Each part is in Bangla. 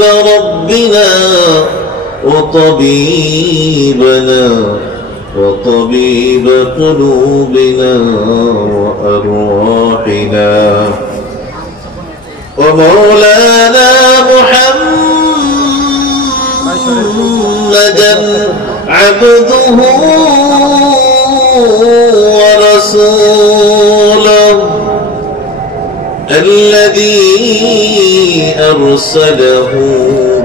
حبيب ربنا وطبيبنا وطبيب قلوبنا وأرواحنا ومولانا محمدا عبده ورسوله الذي أرسله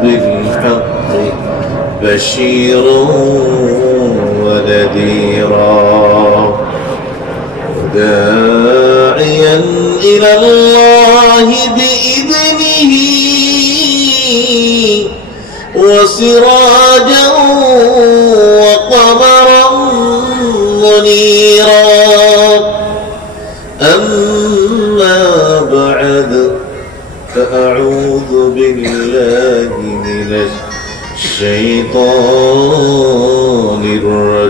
بالحق بشيرا ونذيرا وداعيا إلى الله بإذنه وسراجا وقمرا منيرا أما بعد فأعوذ بالله من الشيطان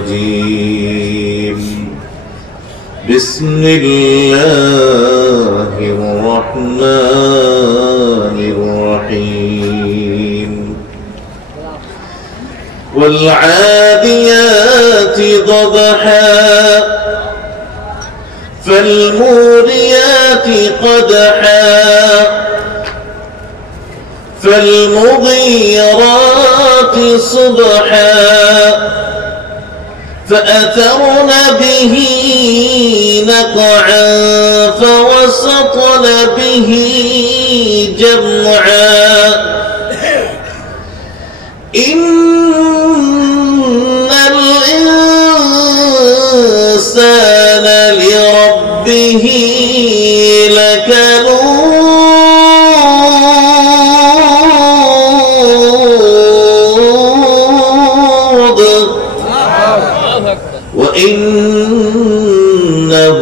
الرجيم بسم الله الرحمن الرحيم والعاديات ضبحا فالموريات قدحا فالمغيرات صبحا فأثرن به نقعا فوسطن به جمعا إن الإنسان لربه لكنود وإنه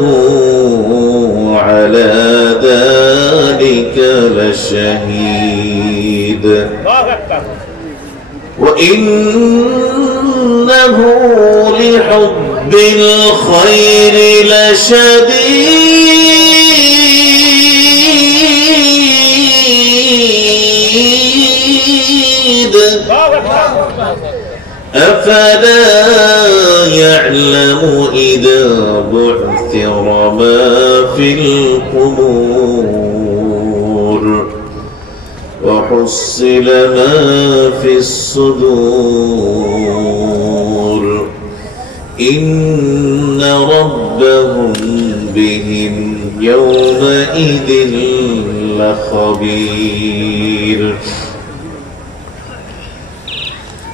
على ذلك لشهيد وإنه لحب الخير لشديد أفلا يعلم إذا بعثر ما في القبور وحصل ما في الصدور إن ربهم بهم يومئذ لخبير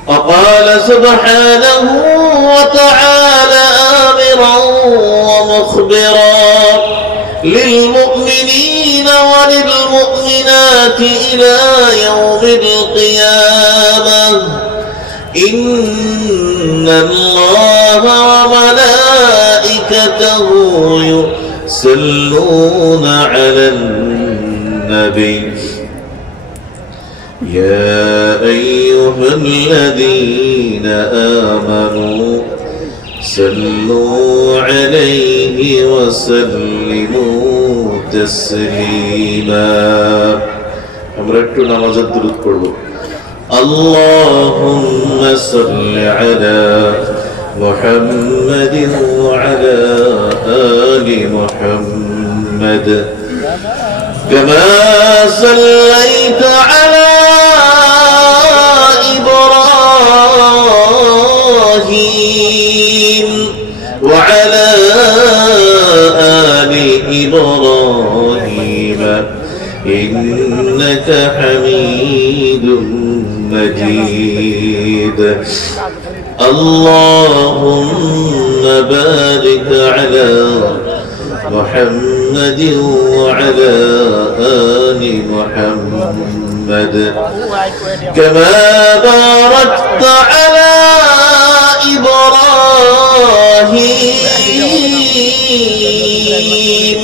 وقال سبحانه وتعالى آمرا ومخبرا للمؤمنين وللمؤمنات إلى يوم القيامة إن الله وملائكته يصلون على النبي يا أيها الذين آمنوا صلوا عليه وسلموا تسليما আমরা একটু নামাজের দুরূদ পড়ব اللهم صل على محمد وعلى آل محمد كما صليت على إبراهيم وعلى آل إبراهيم إنك حميد مجيد اللهم بارك على محمد وعلى آل محمد كما باركت على إبراهيم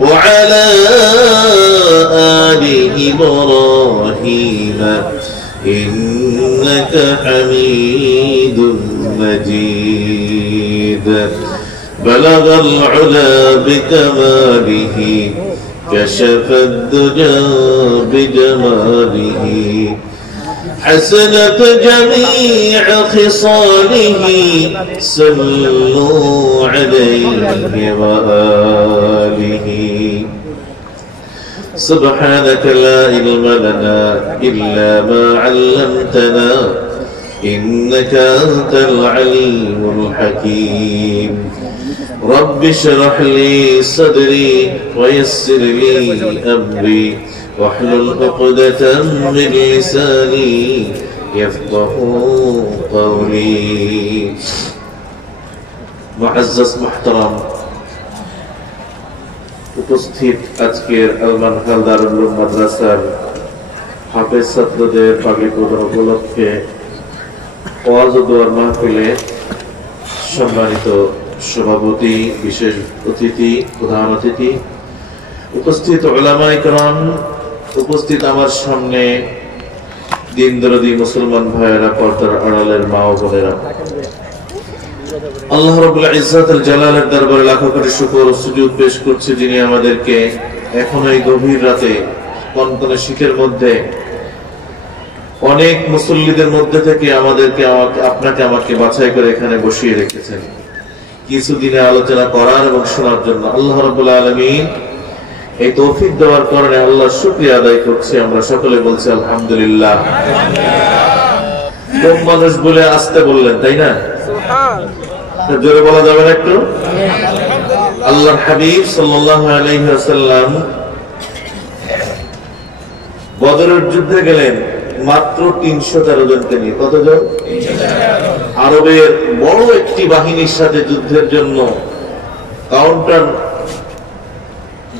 وعلى آل إبراهيم إنك حميد مجيد بلغ العلا بكماله كشف الدجى بجماله حسنت جميع خصاله صلوا عليه وآله سبحانك لا علم لنا إلا ما علمتنا إنك أنت العليم الحكيم رب اشرح لي صدري ويسر لي أمري واحلل عقدة من لساني يفقهوا قولي معزز محترم উপস্থিত আজকের আলমানহাল দারুল উলুম মাদ্রাসার হাফেজ ছাত্রদের পাগড়ি প্রদান উপলক্ষে ওয়াজ ও দোয়ার মাহফিলে সম্মানিত সভাপতি, বিশেষ অতিথি, প্রধান অতিথি, উপস্থিত উলামায়ে কেরাম, উপস্থিত আমার সামনে দিনদরদি মুসলমান ভাইয়েরা, পর্দার আড়ালের মা ও বোনেরা, আল্লাহ রাব্বুল ইজ্জাতুল জালালের দরবারে লাখো কোটি শুকর ও সুজুদ পেশ করছি, যিনি আমাদেরকে এখন এই গভীর রাতে কনকনে শীতের মধ্যে অনেক মুসল্লিদের মধ্যে থেকে আমাদেরকে, আপনাকে আমাকে বাছাই করে এখানে বসিয়ে রেখেছেন কিছুদিনে আলোচনা করার এবং শোনার জন্য। আল্লাহ রাব্বুল আলামিন এই তৌফিক দেওয়ার কারণে আল্লাহর শুকরিয়া আদায় করছি। আমরা সকলে বলছি আলহামদুলিল্লাহ। কম মানুষ বলে আসতে বললেন, তাই না? জোরে বলা যাবে না একটু? আল্লাহর হাবিব সাল্লাল্লাহু আলাইহি ওয়াসাল্লাম বদরের যুদ্ধে গেলেন মাত্র 313 জনকে নিয়ে। কতজন? আরবের বড় একটি বাহিনীর সাথে যুদ্ধের জন্য, কাউন্টার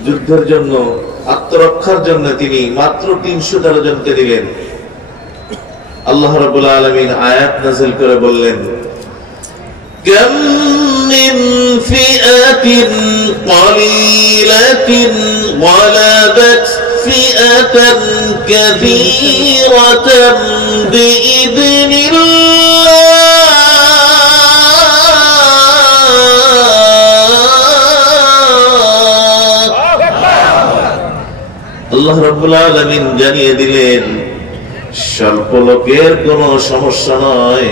যুদ্ধের জন্য, আত্মরক্ষার জন্য তিনি মাত্র 313 জনকে দিলেন। আল্লাহ রাব্বুল আলামিন আয়াত নাযিল করে বললেন, كم من فئة قليلة غلبت فئة كثيرة بإذن আল্লাহ রাব্বুল আলামিন জানিয়ে দিলেন স্বল্প লোকের কোনো সমস্যা নয়,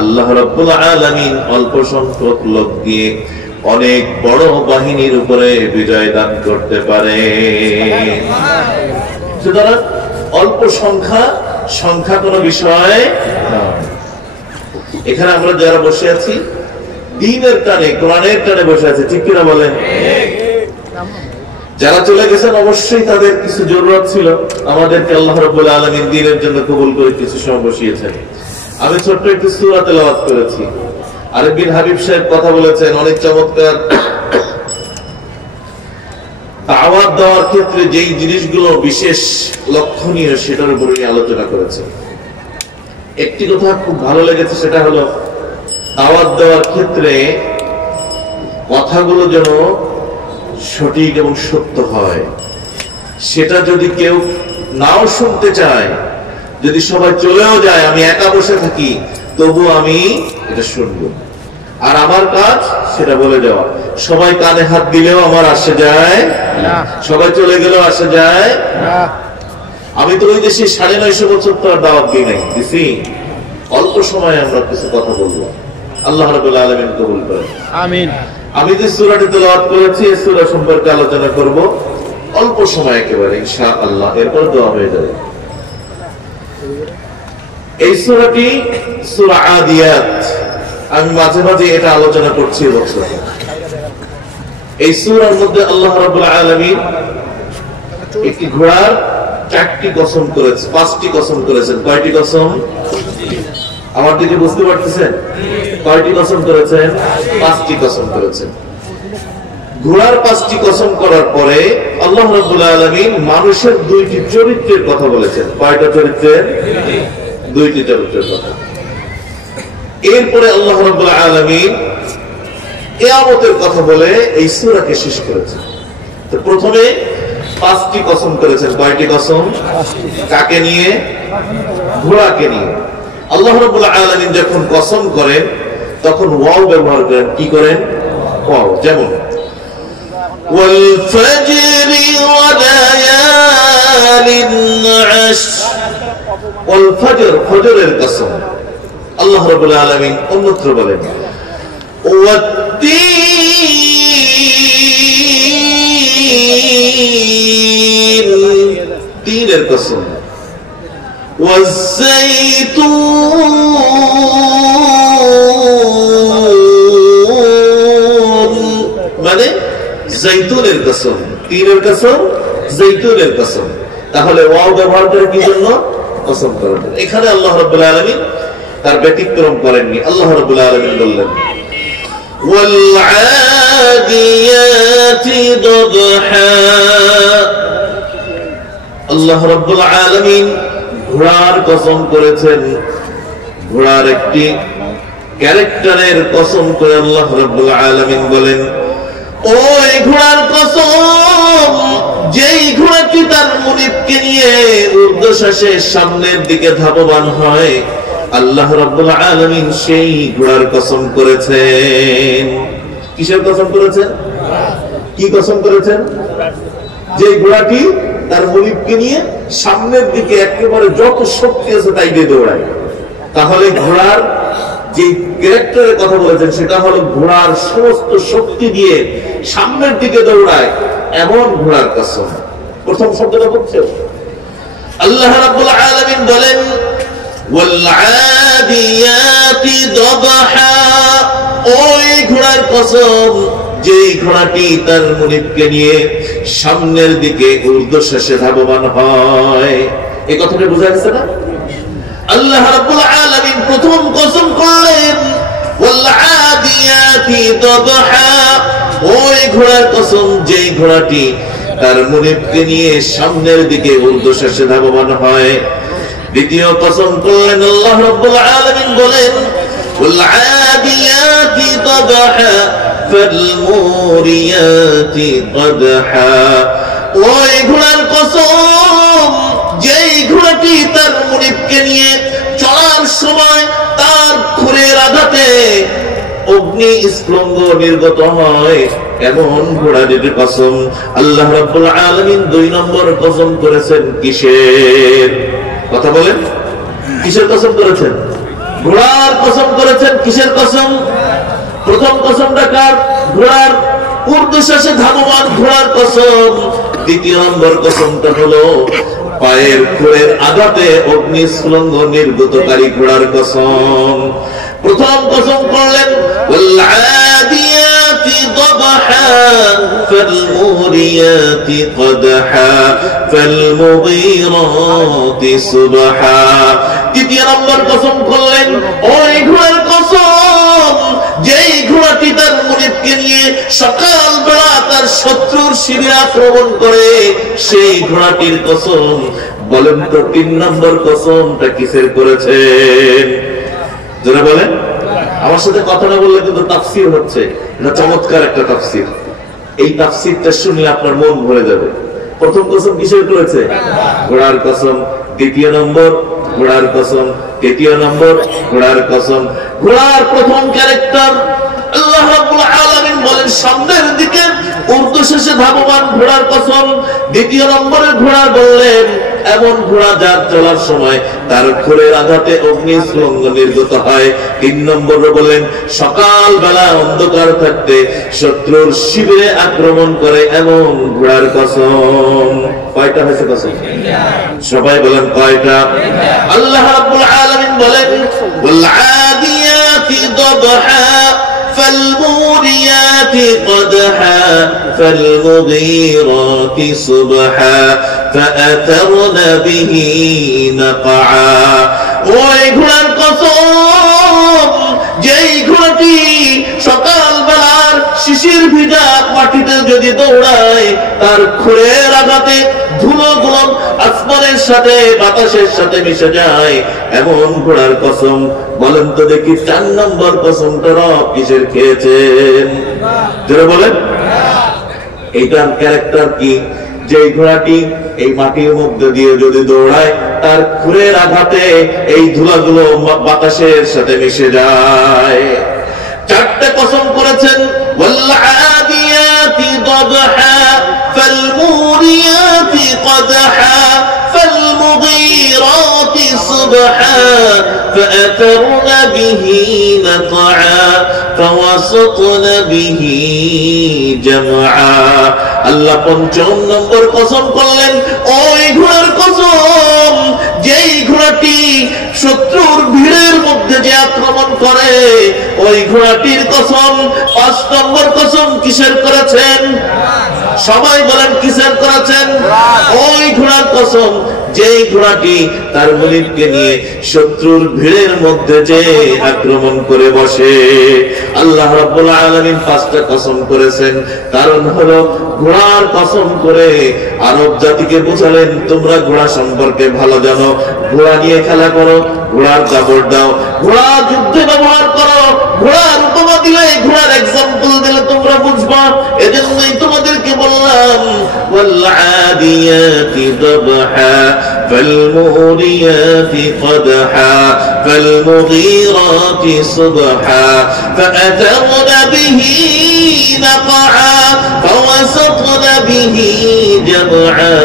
আল্লাহ রাব্বুল আলামিন অল্প সংখ্যক লোক দিয়ে অনেক বড় বাহিনীর উপরে বিজয় দান করতে পারে। সুতরাং অল্প সংখ্যা কোনো বিষয় নয়। এখানে আমরা যারা বসে আছি দ্বীনের টানে, কোরআনের টানে বসে আছি, ঠিক কিনা বলেন? যারা চলে গেছেন অবশ্যই তাদের কিছু জরুরত ছিল, আমাদেরকে আল্লাহ রাব্বুল আলামিন দ্বীনের জন্য কবুল করে কিছু সময় বসিয়েছেন। আমি ছোট্ট একটু সূরা তেলাওয়াত করেছি, আরেকদিন হাবিব সাহেব কথা বলেছেন অনেক চমৎকার। দাওয়াত দেওয়ার ক্ষেত্রে যেই জিনিসগুলো বিশেষ লক্ষণীয় সেটার উপর নিয়ে আলোচনা করেছেন। একটি কথা খুব ভালো লেগেছে, সেটা হলো দাওয়াত দেওয়ার ক্ষেত্রে কথাগুলো যেন সঠিক এবং সত্য হয়। সেটা যদি কেউ নাও শুনতে চায়, যদি সবাই চলেও যায়, আমি একা বসে থাকি, তবু আমি এটা শুনবো। আর আমার কাজ সেটা বলে দেওয়া। সবাই কানে হাত দিলেও আমার আসে যায় না, সবাই চলে গেলেও আসে যায় না। আমি তো ওই দেশে 950 বছর তো আর দাওয়াত দিই নাই, দিছি অল্প সময় আমরা কিছু কথা বলবো। আল্লাহ রাব্বুল আলামিন কবুল করেন, আমিন। আমি যে সূরাটি তেলাওয়াত করেছি এই সূরা সম্পর্কে আলোচনা করব অল্প সময়, একেবারে ইনশাআল্লাহ, এরপর দোয়া হয়ে যাবে। এই সূরাটি সূরা আদিয়াত, আমি মাঝে মাঝে এটা আলোচনা করছি বছর। এই সূরার মধ্যে আল্লাহ রাব্বুল আলামিন একটি ঘোড়ার 4টি কসম করেছেন, 5টি কসম করেছেন। কয়টি কসম? আমার দিকে বুঝতে পারতেছেন? কয়টি কসম করেছেন? 5টি কসম করেছেন। ঘোড়ার 5টি কসম করার পরে আল্লাহ রাব্বুল আলামিন মানুষের 2টি চরিত্রের কথা বলেছেন। কয়টা চরিত্রের? 2টি চরিত্রের কথা। এরপরে আল্লাহ রাব্বুল আলামিন কিয়ামতের কথা বলে এই সূরাকে শেষ করেছেন। তো প্রথমে 5টি কসম করেছেন। কয়টি কসম? কাকে নিয়ে? ঘোড়াকে নিয়ে। আল্লাহ রাব্বুল আলামিন যখন কসম করেন তখন ওয়াও ব্যবহার করেন। কি করেন? ওয়াও। যেমন والفجر وليال عشر والفجر ফজরের কসম আল্লাহ রাব্বুল আলামিন অন্যত্র বলেন والتين তিনের কসম والزيتون মানে জাইতুনের কসম তিনের কসম জাইতুনের কসম তাহলে ওয়াও ব্যবহার করে কি জন্য কসম করার জন্য এখানে আল্লাহ রাব্বুল আলামিন তার ব্যতিক্রম করেননি আল্লাহ রাব্বুল আলামিন বললেন ওয়ালআদিয়াতি দবহা আল্লাহ রাব্বুল আলামিন ঘোড়ার কসম করেছেন ঘোড়ার একটি ক্যারেক্টারের কসম করে আল্লাহ রাব্বুল আলামিন বলেন ওই ঘোড়ার কসম যেই ঘোড়াটি তার মুনিবকে নিয়ে ঊর্ধ্বশ্বাসে সামনের দিকে ধাবমান হয় আল্লাহ রাব্বুল আলামিন সেই ঘোড়ার কসম করেছেন কিসের কসম করেছেন কি কসম করেছেন যে ঘোড়াটি তার মুনিবকে নিয়ে সামনের দিকে একেবারে যত শক্তি আছে তাই দিয়ে দৌড়ায় তাহলে ঘোড়ার যে ক্যারেক্টারের কথা বলেছেন সেটা হলো ঘোড়ার সমস্ত শক্তি দিয়ে সামনের দিকে দৌড়ায় এমন ঘোড়ার কসম প্রথম শব্দটা বলছে আল্লাহ রাব্বুল আলামিন বলেন ওয়ালআদিয়াতি দবহা ওই ঘোড়ার কসম যেই ঘোড়াটি তার মুনিবকে নিয়ে সামনের দিকে ঊর্ধ্বশ্বাসে ধাবমান হয় এই কথাটা বোঝা গেছে না আল্লাহ রাব্বুল আলামিন প্রথম কসম করলেন ওয়ালআদিয়াতি দবহা ওই ঘোড়ার কসম যেই ঘোড়াটি তার মুনিবকে নিয়ে সামনের দিকে ঊর্ধ্বশ্বাসে ধাবমান হয় দ্বিতীয় কসম করলেন আল্লাহ রাব্বুল আলামিন বলেন ওয়ালআদিয়াতি দবহা ফালমুরিয়াতি কদহা ওই ঘোড়ার কসম যেই ঘোড়াটি তার মুনিবকে নিয়ে চলার সময় তার খুরের আঘাতে অগ্নি স্ফুলিঙ্গ নির্গত হয় এমন ঘোড়াটির কসম আল্লাহ রাব্বুল আলামিন দুই নম্বর কসম করেছেন কিসের কথা বলেন কিসের কসম করেছেন ঘোড়ার কসম করেছেন কিসের কসম প্রথম কসমটা কার ঘোড়ার ঊর্ধ্বশ্বাসে ধাবমান ঘোড়ার কসম দ্বিতীয় নম্বর কসমটা হলো পায়ের খুরের আঘাতে অগ্নি স্ফুলিঙ্গ নির্গতকারী ঘোড়ার কসম প্রথম কসম করলেন ওয়ালআদিয়াতি দবহা ফালমুরিয়াতি কদহা ফালমুগীরাতি সুবহা দ্বিতীয় নম্বর কসম করলেন ওই ঘোড়ার কসম যেই ঘোড়াটি তার মুনিবকে নিয়ে সকালবেলা তার শত্রুর শিবিরে আক্রমণ করে সেই ঘোড়াটির কসম বলেন তো তিন নম্বর কসমটা কিসের করেছেন যারা বলেন আমার সাথে কথা না বললে কিন্তু তাফসীর হচ্ছে এটা চমৎকার একটা তাফসীর এই তাফসীরটা শুনলে আপনার মন ভরে যাবে প্রথম কসম কিসের করেছে ঘোড়ার কসম দ্বিতীয় নম্বর ঘোড়ার কসম তৃতীয় নম্বর ঘোড়ার কসম ঘোড়ার প্রথম ক্যারেক্টার আল্লাহ রাব্বুল আলামিন বলেন সামনের দিকে ঊর্ধ্বশ্বাসে ধাবমান ঘোড়ার কসম দ্বিতীয় নম্বরের ঘোড়া বললেন এমন ঘোড়া যার চলার সময় তার খুরের আঘাতে অগ্নি স্ফুলিঙ্গ নির্গত হয় তিন নম্বরে বলেন সকালবেলা অন্ধকার থাকতে শত্রুর শিবিরে আক্রমণ করে এমন ঘোড়ার কসম কয়টা হয়েছে কসম সবাই বলেন কয়টা আল্লাহ রাব্বুল আলামিন বলেন ওয়ালআদিয়াতি দবহা فالموريات قدحا فالمغيرات صبحا فأثرن به نقعا ওই ঘোড়ার কসম যেই ঘোড়াটি সকালবেলার শিশির ভিজা মাটিতে যদি দৌড়ায় তার খুরের আঘাতে ধুলোগুলো আসমানের সাথে বাতাসের সাথে মিশে যায় এমন ঘোড়ার কসম বলেন তো দেখি চার নম্বর কসমটা রব কিসের খেয়েছেন যারা বলেন এইটার ক্যারেক্টার কি যে ঘোড়াটি এই মাটির মধ্যে দিয়ে যদি দৌড়ায় তার খুরের আঘাতে এই ধুলাগুলো বাতাসের সাথে মিশে যায় চারটে কসম করেছেন ওয়ালআদিয়াতি ضبحا فالموريات قدحا فالمغيرات صبحا فأثرن به نقعا فوسطن به جمعا আল্লাহ পঞ্চম নম্বর কসম করলেন ওই ঘোড়ার কসম যেই ঘোড়াটি শত্রুর ভিড়ের মধ্যে যে আক্রমণ করে ওই ঘোড়াটির কসম। 5 নম্বর কসম কিসের করেছেন? সবাই বলেন কিসের করেছেন? ওই ঘোড়ার কসম যেই ঘোড়াটি তার মালিককে নিয়ে শত্রুর ভিড়ের মধ্যে যে আক্রমণ করে বসে। আল্লাহ রাব্বুল আলামিন 5টা কসম করেছেন, কারণ হলো ঘোড়ার কসম করে আরব জাতিকে বোঝালেন তোমরা ঘোড়া সম্পর্কে ভালো জানো, ঘোড়া নিয়ে খেলা করো, ঘোড়ার কাপড় দাও, ঘোড়া যুদ্ধে ব্যবহার করো, ঘোড়ার উপমা দিলে, ঘোড়ার এক্সাম্পল দিলে তোমরা বুঝবা। এজন্যই তোমাদেরকে বললাম ওয়াল আদিয়াতি দবহা فالموريات قدحا فالمغيرات صبحا فأثرن به نقعا فوسطن به جمعا।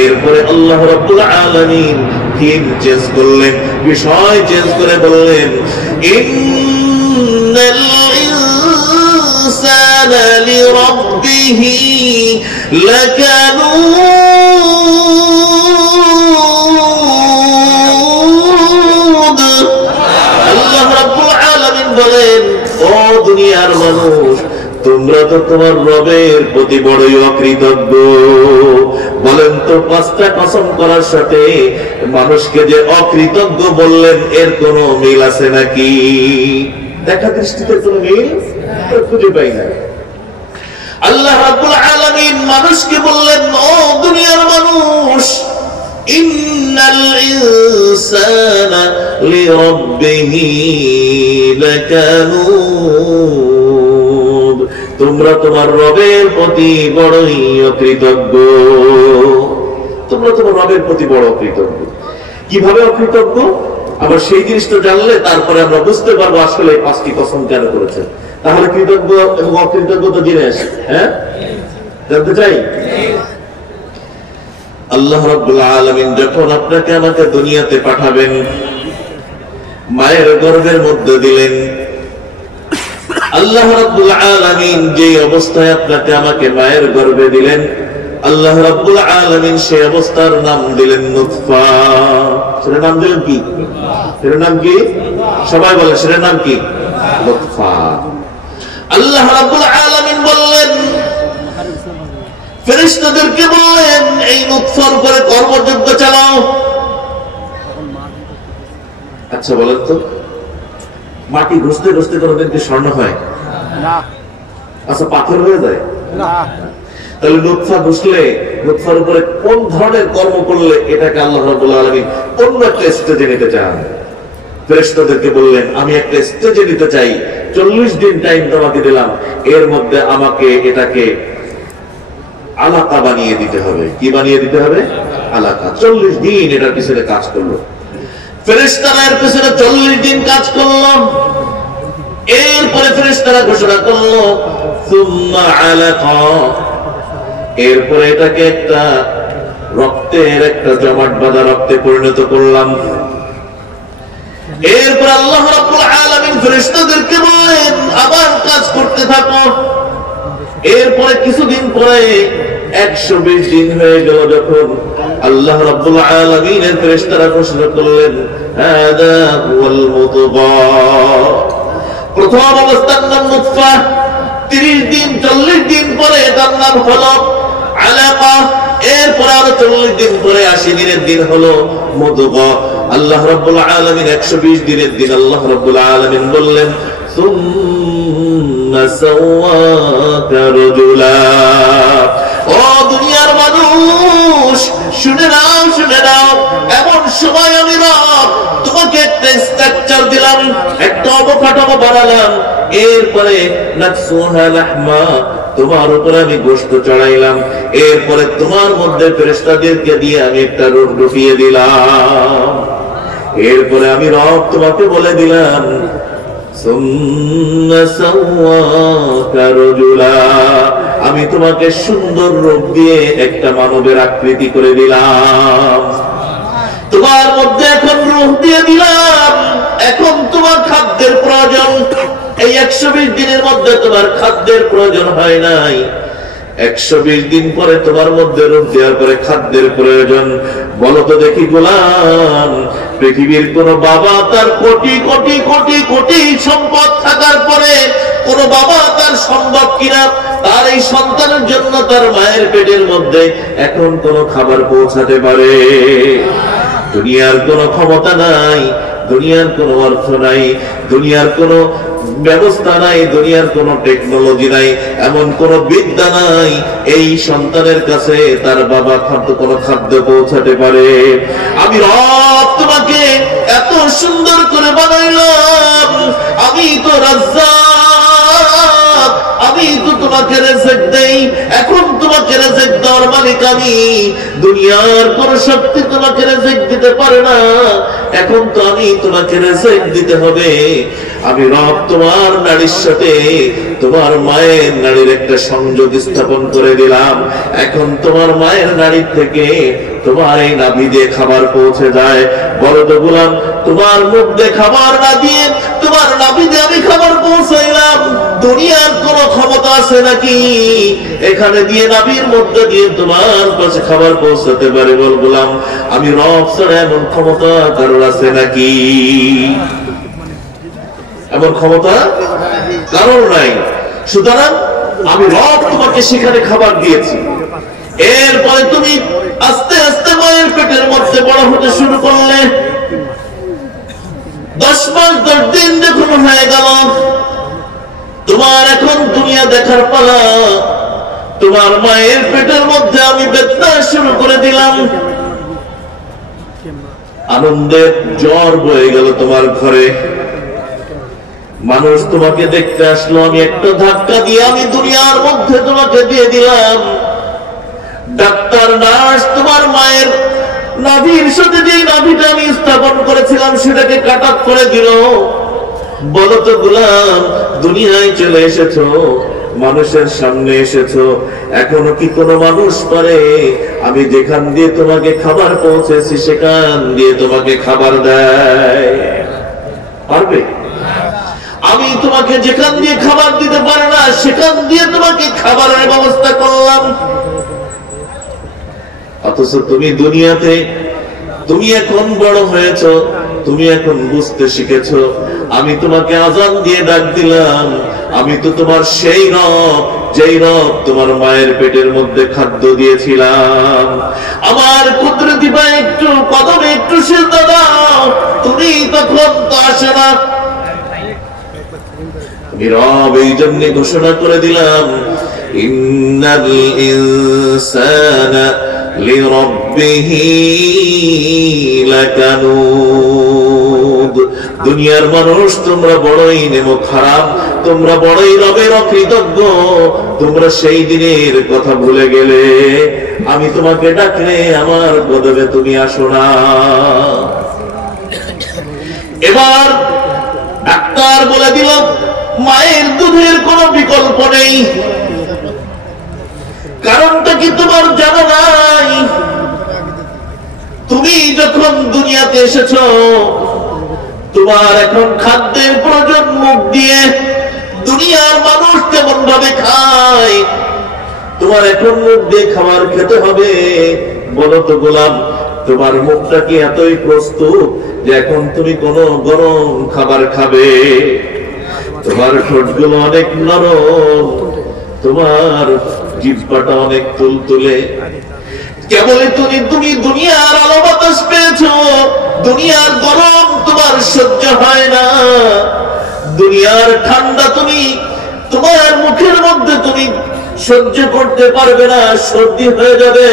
এরপরে আল্লাহ রাব্বুল আলামিন থিম চেঞ্জ করলেন, বিষয় চেঞ্জ করে বললেন ইন্নাল ইনসানা লিরাব্বিহি লাকানুদ। আল্লাহ রাব্বুল আলামিন বলেন ও দুনিয়ার মানুষ, তোমরা তো তোমার রবের প্রতি বড়ই অকৃতজ্ঞ। বলেন তো 5টা কসম করার সাথে মানুষকে যে অকৃতজ্ঞ বললেন এর কোনো মিল আছে নাকি? দেখা দৃষ্টিতে কোনো মিল খুঁজে পাই না। আল্লাহ রাব্বুল আলামিন মানুষকে বললেন ও দুনিয়ার মানুষ ইন্নাল ইনসানা লিরাব্বিহি লাকানুদ। তোমরা তোমার রবের প্রতি বড়ই অকৃতজ্ঞ। তোমরা তোমার রবের প্রতি বড় অকৃতজ্ঞ। কিভাবে অকৃতজ্ঞ? আবার সেই জিনিসটা জানলে তারপরে আমরা বুঝতে পারবো আসলে 5টি কসম কেন করেছেন। তাহলে কৃতজ্ঞ এবং অকৃতজ্ঞ তো জেনে আসি, হ্যাঁ জানতে চাই। আল্লাহ রাব্বুল আলামিন যখন আপনাকে আমাকে দুনিয়াতে পাঠাবেন, মায়ের গর্ভের মধ্যে দিলেন, আল্লাহ রাব্বুল আলামিন যে অবস্থায় আপনাকে আমাকে মায়ের গর্ভে দিলেন, আল্লাহ রাব্বুল আলামিন সেই অবস্থার নাম দিলেন নুতফা। সেটার নাম দিলেন কি? সেটার নাম কি? সবাই বলে সেটার নাম কি? নুতফা। আল্লাহ রাব্বুল আলামিন বললেন ফেরেশতাদেরকে বললেন এই নুতফার উপরে কর্মযজ্ঞ চালাও। আচ্ছা বলেন তো মাটি ঘষতে ঘষতে কোনদিন কি স্বর্ণ হয় না? আচ্ছা পাথর হয়ে যায় না? তাহলে নুতফা ঘষলে নুতফার উপরে কোন ধরনের কর্ম করলে এটাকে আল্লাহ রাব্বুল আলামিন অন্য একটা স্টেজে নিতে চান? ফেরেশতাদেরকে বললেন আমি একটা স্টেজে নিতে চাই, 40 দিন টাইম তোমাকে দিলাম, এর মধ্যে আমাকে এটাকে আলাকা বানিয়ে দিতে হবে। কি বানিয়ে দিতে হবে? আলাকা। 40 দিন এটার পিছনে কাজ করলো ফেরেশতারা, এর পিছনে 40 দিন কাজ করলাম। এরপরে ফেরেশতারা ঘোষণা করলো সুম্মা আলাকা, এরপরে এটাকে একটা রক্তের একটা জমাট বাঁধা রক্তে পরিণত করলাম। এরপর আল্লাহ রাব্বুল আলামিন ফেরেশতাদেরকে বলেন আবার কাজ করতে থাকো। এরপরে কিছুদিন পরে 120 দিন হয়ে গেল, যখন আল্লাহ রাব্বুল আলামিনের ফেরেশতারা ঘোষণা করলেন হাদা হুয়াল মুতগা। প্রথম অবস্থার নাম নুতফা, 30 দিন 40 দিন পরে এটার নাম হলো আলাকা, এরপর আরো 40 দিন পরে 80 দিনের দিন হলো মুদগা। আল্লাহ রাব্বুল আলামিন 120 দিনের দিন আল্লাহ রাব্বুল আলামিন বললেন সুম্মা সাওয়াকা রাজুলা। ও দুনিয়ার মানুষ শুনে নাও, শুনে নাও, এমন সময় আমি রব তোমাকে একটা স্ট্রাকচার দিলাম, একটা অবকাঠামো বানালাম, এরপরে নাকসুহা লাহমা, তোমার উপরে আমি গোশত চড়াইলাম, এরপরে তোমার মধ্যে ফেরেশতাদেরকে দিয়ে আমি একটা রূহ ঢুকিয়ে দিলাম, এরপরে আমি রব তোমাকে বলে দিলাম সুম্মা সাওয়াকা রাজুলা, আমি তোমাকে সুন্দর রূপ দিয়ে একটা মানবের আকৃতি করে দিলাম, তোমার মধ্যে এখন রূহ দিয়ে দিলাম, এখন তোমার খাদ্যের প্রয়োজন। এই 120 দিনের মধ্যে তোমার খাদ্যের প্রয়োজন হয় নাই, 120 দিন পরে তোমার মধ্যে রূহ দেওয়ার পরে খাদ্যের প্রয়োজন। বলো তো দেখি গোলাম, পৃথিবীর কোন বাবা তার কোটি কোটি কোটি কোটি সম্পদ থাকার পরে কোন বাবা তার সম্ভব কিনা তার এই সন্তানের জন্য তার মায়ের পেটের মধ্যে এখন কোন খাবার পৌঁছাতে পারে? দুনিয়ার কোন ক্ষমতা নাই, দুনিয়ার কোন অর্থ নাই, দুনিয়ার কোন ব্যবস্থা নাই, দুনিয়ার কোন টেকনোলজি নাই, এমন কোন বিদ্যা নাই এই সন্তানের কাছে তার বাবা খাদ্য পৌঁছাতে পারে। আমি রব তোমাকে এত সুন্দর করে বানাইলাম, আমি তো রাজ্জাক, আমি তো তোমাকে রিজিক দেই, এখন তোমাকে রিজিক দেওয়ার মালিক আমি। দুনিয়ার কোন শক্তি তোমাকে রিজিক দিতে পারে না, এখন তো আমি তোমাকে রিজিক দিতে হবে। আমি রব তোমার নারীর সাথে তোমার মায়ের নারীর একটা সংযোগ স্থাপন করে দিলাম, এখন তোমার মায়ের নারীর থেকে তোমার এই নাভি দিয়ে খাবার পৌঁছে যায়। বলো তো গোলাম, তোমার মুখ দিয়ে খাবার না দিয়ে তোমার নাভি দিয়ে আমি খাবার পৌঁছাইলাম, দুনিয়ার কোন ক্ষমতা আছে নাকি এখানে দিয়ে নাভির মধ্যে দিয়ে তোমার কাছে খাবার পৌঁছাতে পারে? বল গোলাম, আমি রব ছাড়া এমন ক্ষমতা কারোর আছে নাকি? এমন ক্ষমতা কারোর নাই। সুতরাং আমি রব তোমাকে সেখানে খাবার দিয়েছি, এরপরে তুমি আস্তে আস্তে মায়ের পেটের মধ্যে বড় হতে শুরু করলে। 10 মাস 10 দিন যখন হয়ে গেল, তোমার এখন দুনিয়া দেখার পালা। তোমার মায়ের পেটের মধ্যে আমি বেদনা শুরু করে দিলাম, আনন্দের জ্বর বয়ে গেল তোমার ঘরে। মানুষ তোমাকে দেখতে আসলো, আমি একটা ধাক্কা দিয়ে আমি দুনিয়ার মধ্যে তোমাকে দিয়ে দিলাম। ডাক্তার নার্স তোমার মায়ের নাভির সাথে যে নাভিটা আমি স্থাপন করেছিলাম সেটাকে কাট অফ করে দিল। বলো তো গোলাম, দুনিয়ায় চলে এসেছো, মানুষের সামনে এসেছো, এখনো কি কোনো মানুষ পারে আমি যেখান দিয়ে তোমাকে খাবার পৌঁছেছি সেখান দিয়ে তোমাকে খাবার দেয়? পারবে? আমি তোমাকে যেখান দিয়ে খাবার দিতে পারে না সেখান দিয়ে তোমাকে খাবারের ব্যবস্থা করলাম। অথচ তুমি দুনিয়াতে, তুমি এখন বড় হয়েছ, তুমি এখন বুঝতে শিখেছো, আমি তোমাকে আযান দিয়ে ডাক দিলাম, আমি তো তোমার সেই রব যেই রব তোমার মায়ের পেটের মধ্যে খাদ্য দিয়েছিলাম। আমার কুদরতি পায়ে একটু কদমে একটু সিজদা দাও, তুমি তখন তো আসে না। আমি রব এই জন্য ঘোষণা করে দিলাম, ইন্নাল ইনসানা লিরাব্বিহি লাকানুদ। দুনিয়ার মানুষ তোমরা বড়ই নেমো খারাপ, তোমরা বড়ই রবের অকৃতজ্ঞ, তোমরা সেই দিনের কথা ভুলে গেলে। আমি তোমাকে ডাকলে আমার কদমে তুমি আসো না। এবার ডাক্তার বলে দিল, মায়ের দুধের কোনো বিকল্প নেই। কারণটা কি তোমার জানা নাই? তুমি যখন দুনিয়াতে এসেছো, তোমার এখন খাদ্যের প্রয়োজন মুখ দিয়ে। দুনিয়ার মানুষ কেমন ভাবে খায়, তোমার এখন মুখ দিয়ে খাবার খেতে হবে। বলো তো গোলাম, তোমার মুখটা কি এতই প্রস্তুত যে এখন তুমি কোনো গরম খাবার খাবে? তোমার ঠোঁটগুলো অনেক নরম, তোমার জিহ্বাটা অনেক তুলতুলে। কেবলই তুমি দুনিয়ার আলো বাতাস পেয়েছো, দুনিয়ার গরম তোমার সহ্য হয় না, দুনিয়ার ঠান্ডা তুমি তোমার মুখের মধ্যে তুমি সহ্য করতে পারবে না, সর্দি হয়ে যাবে।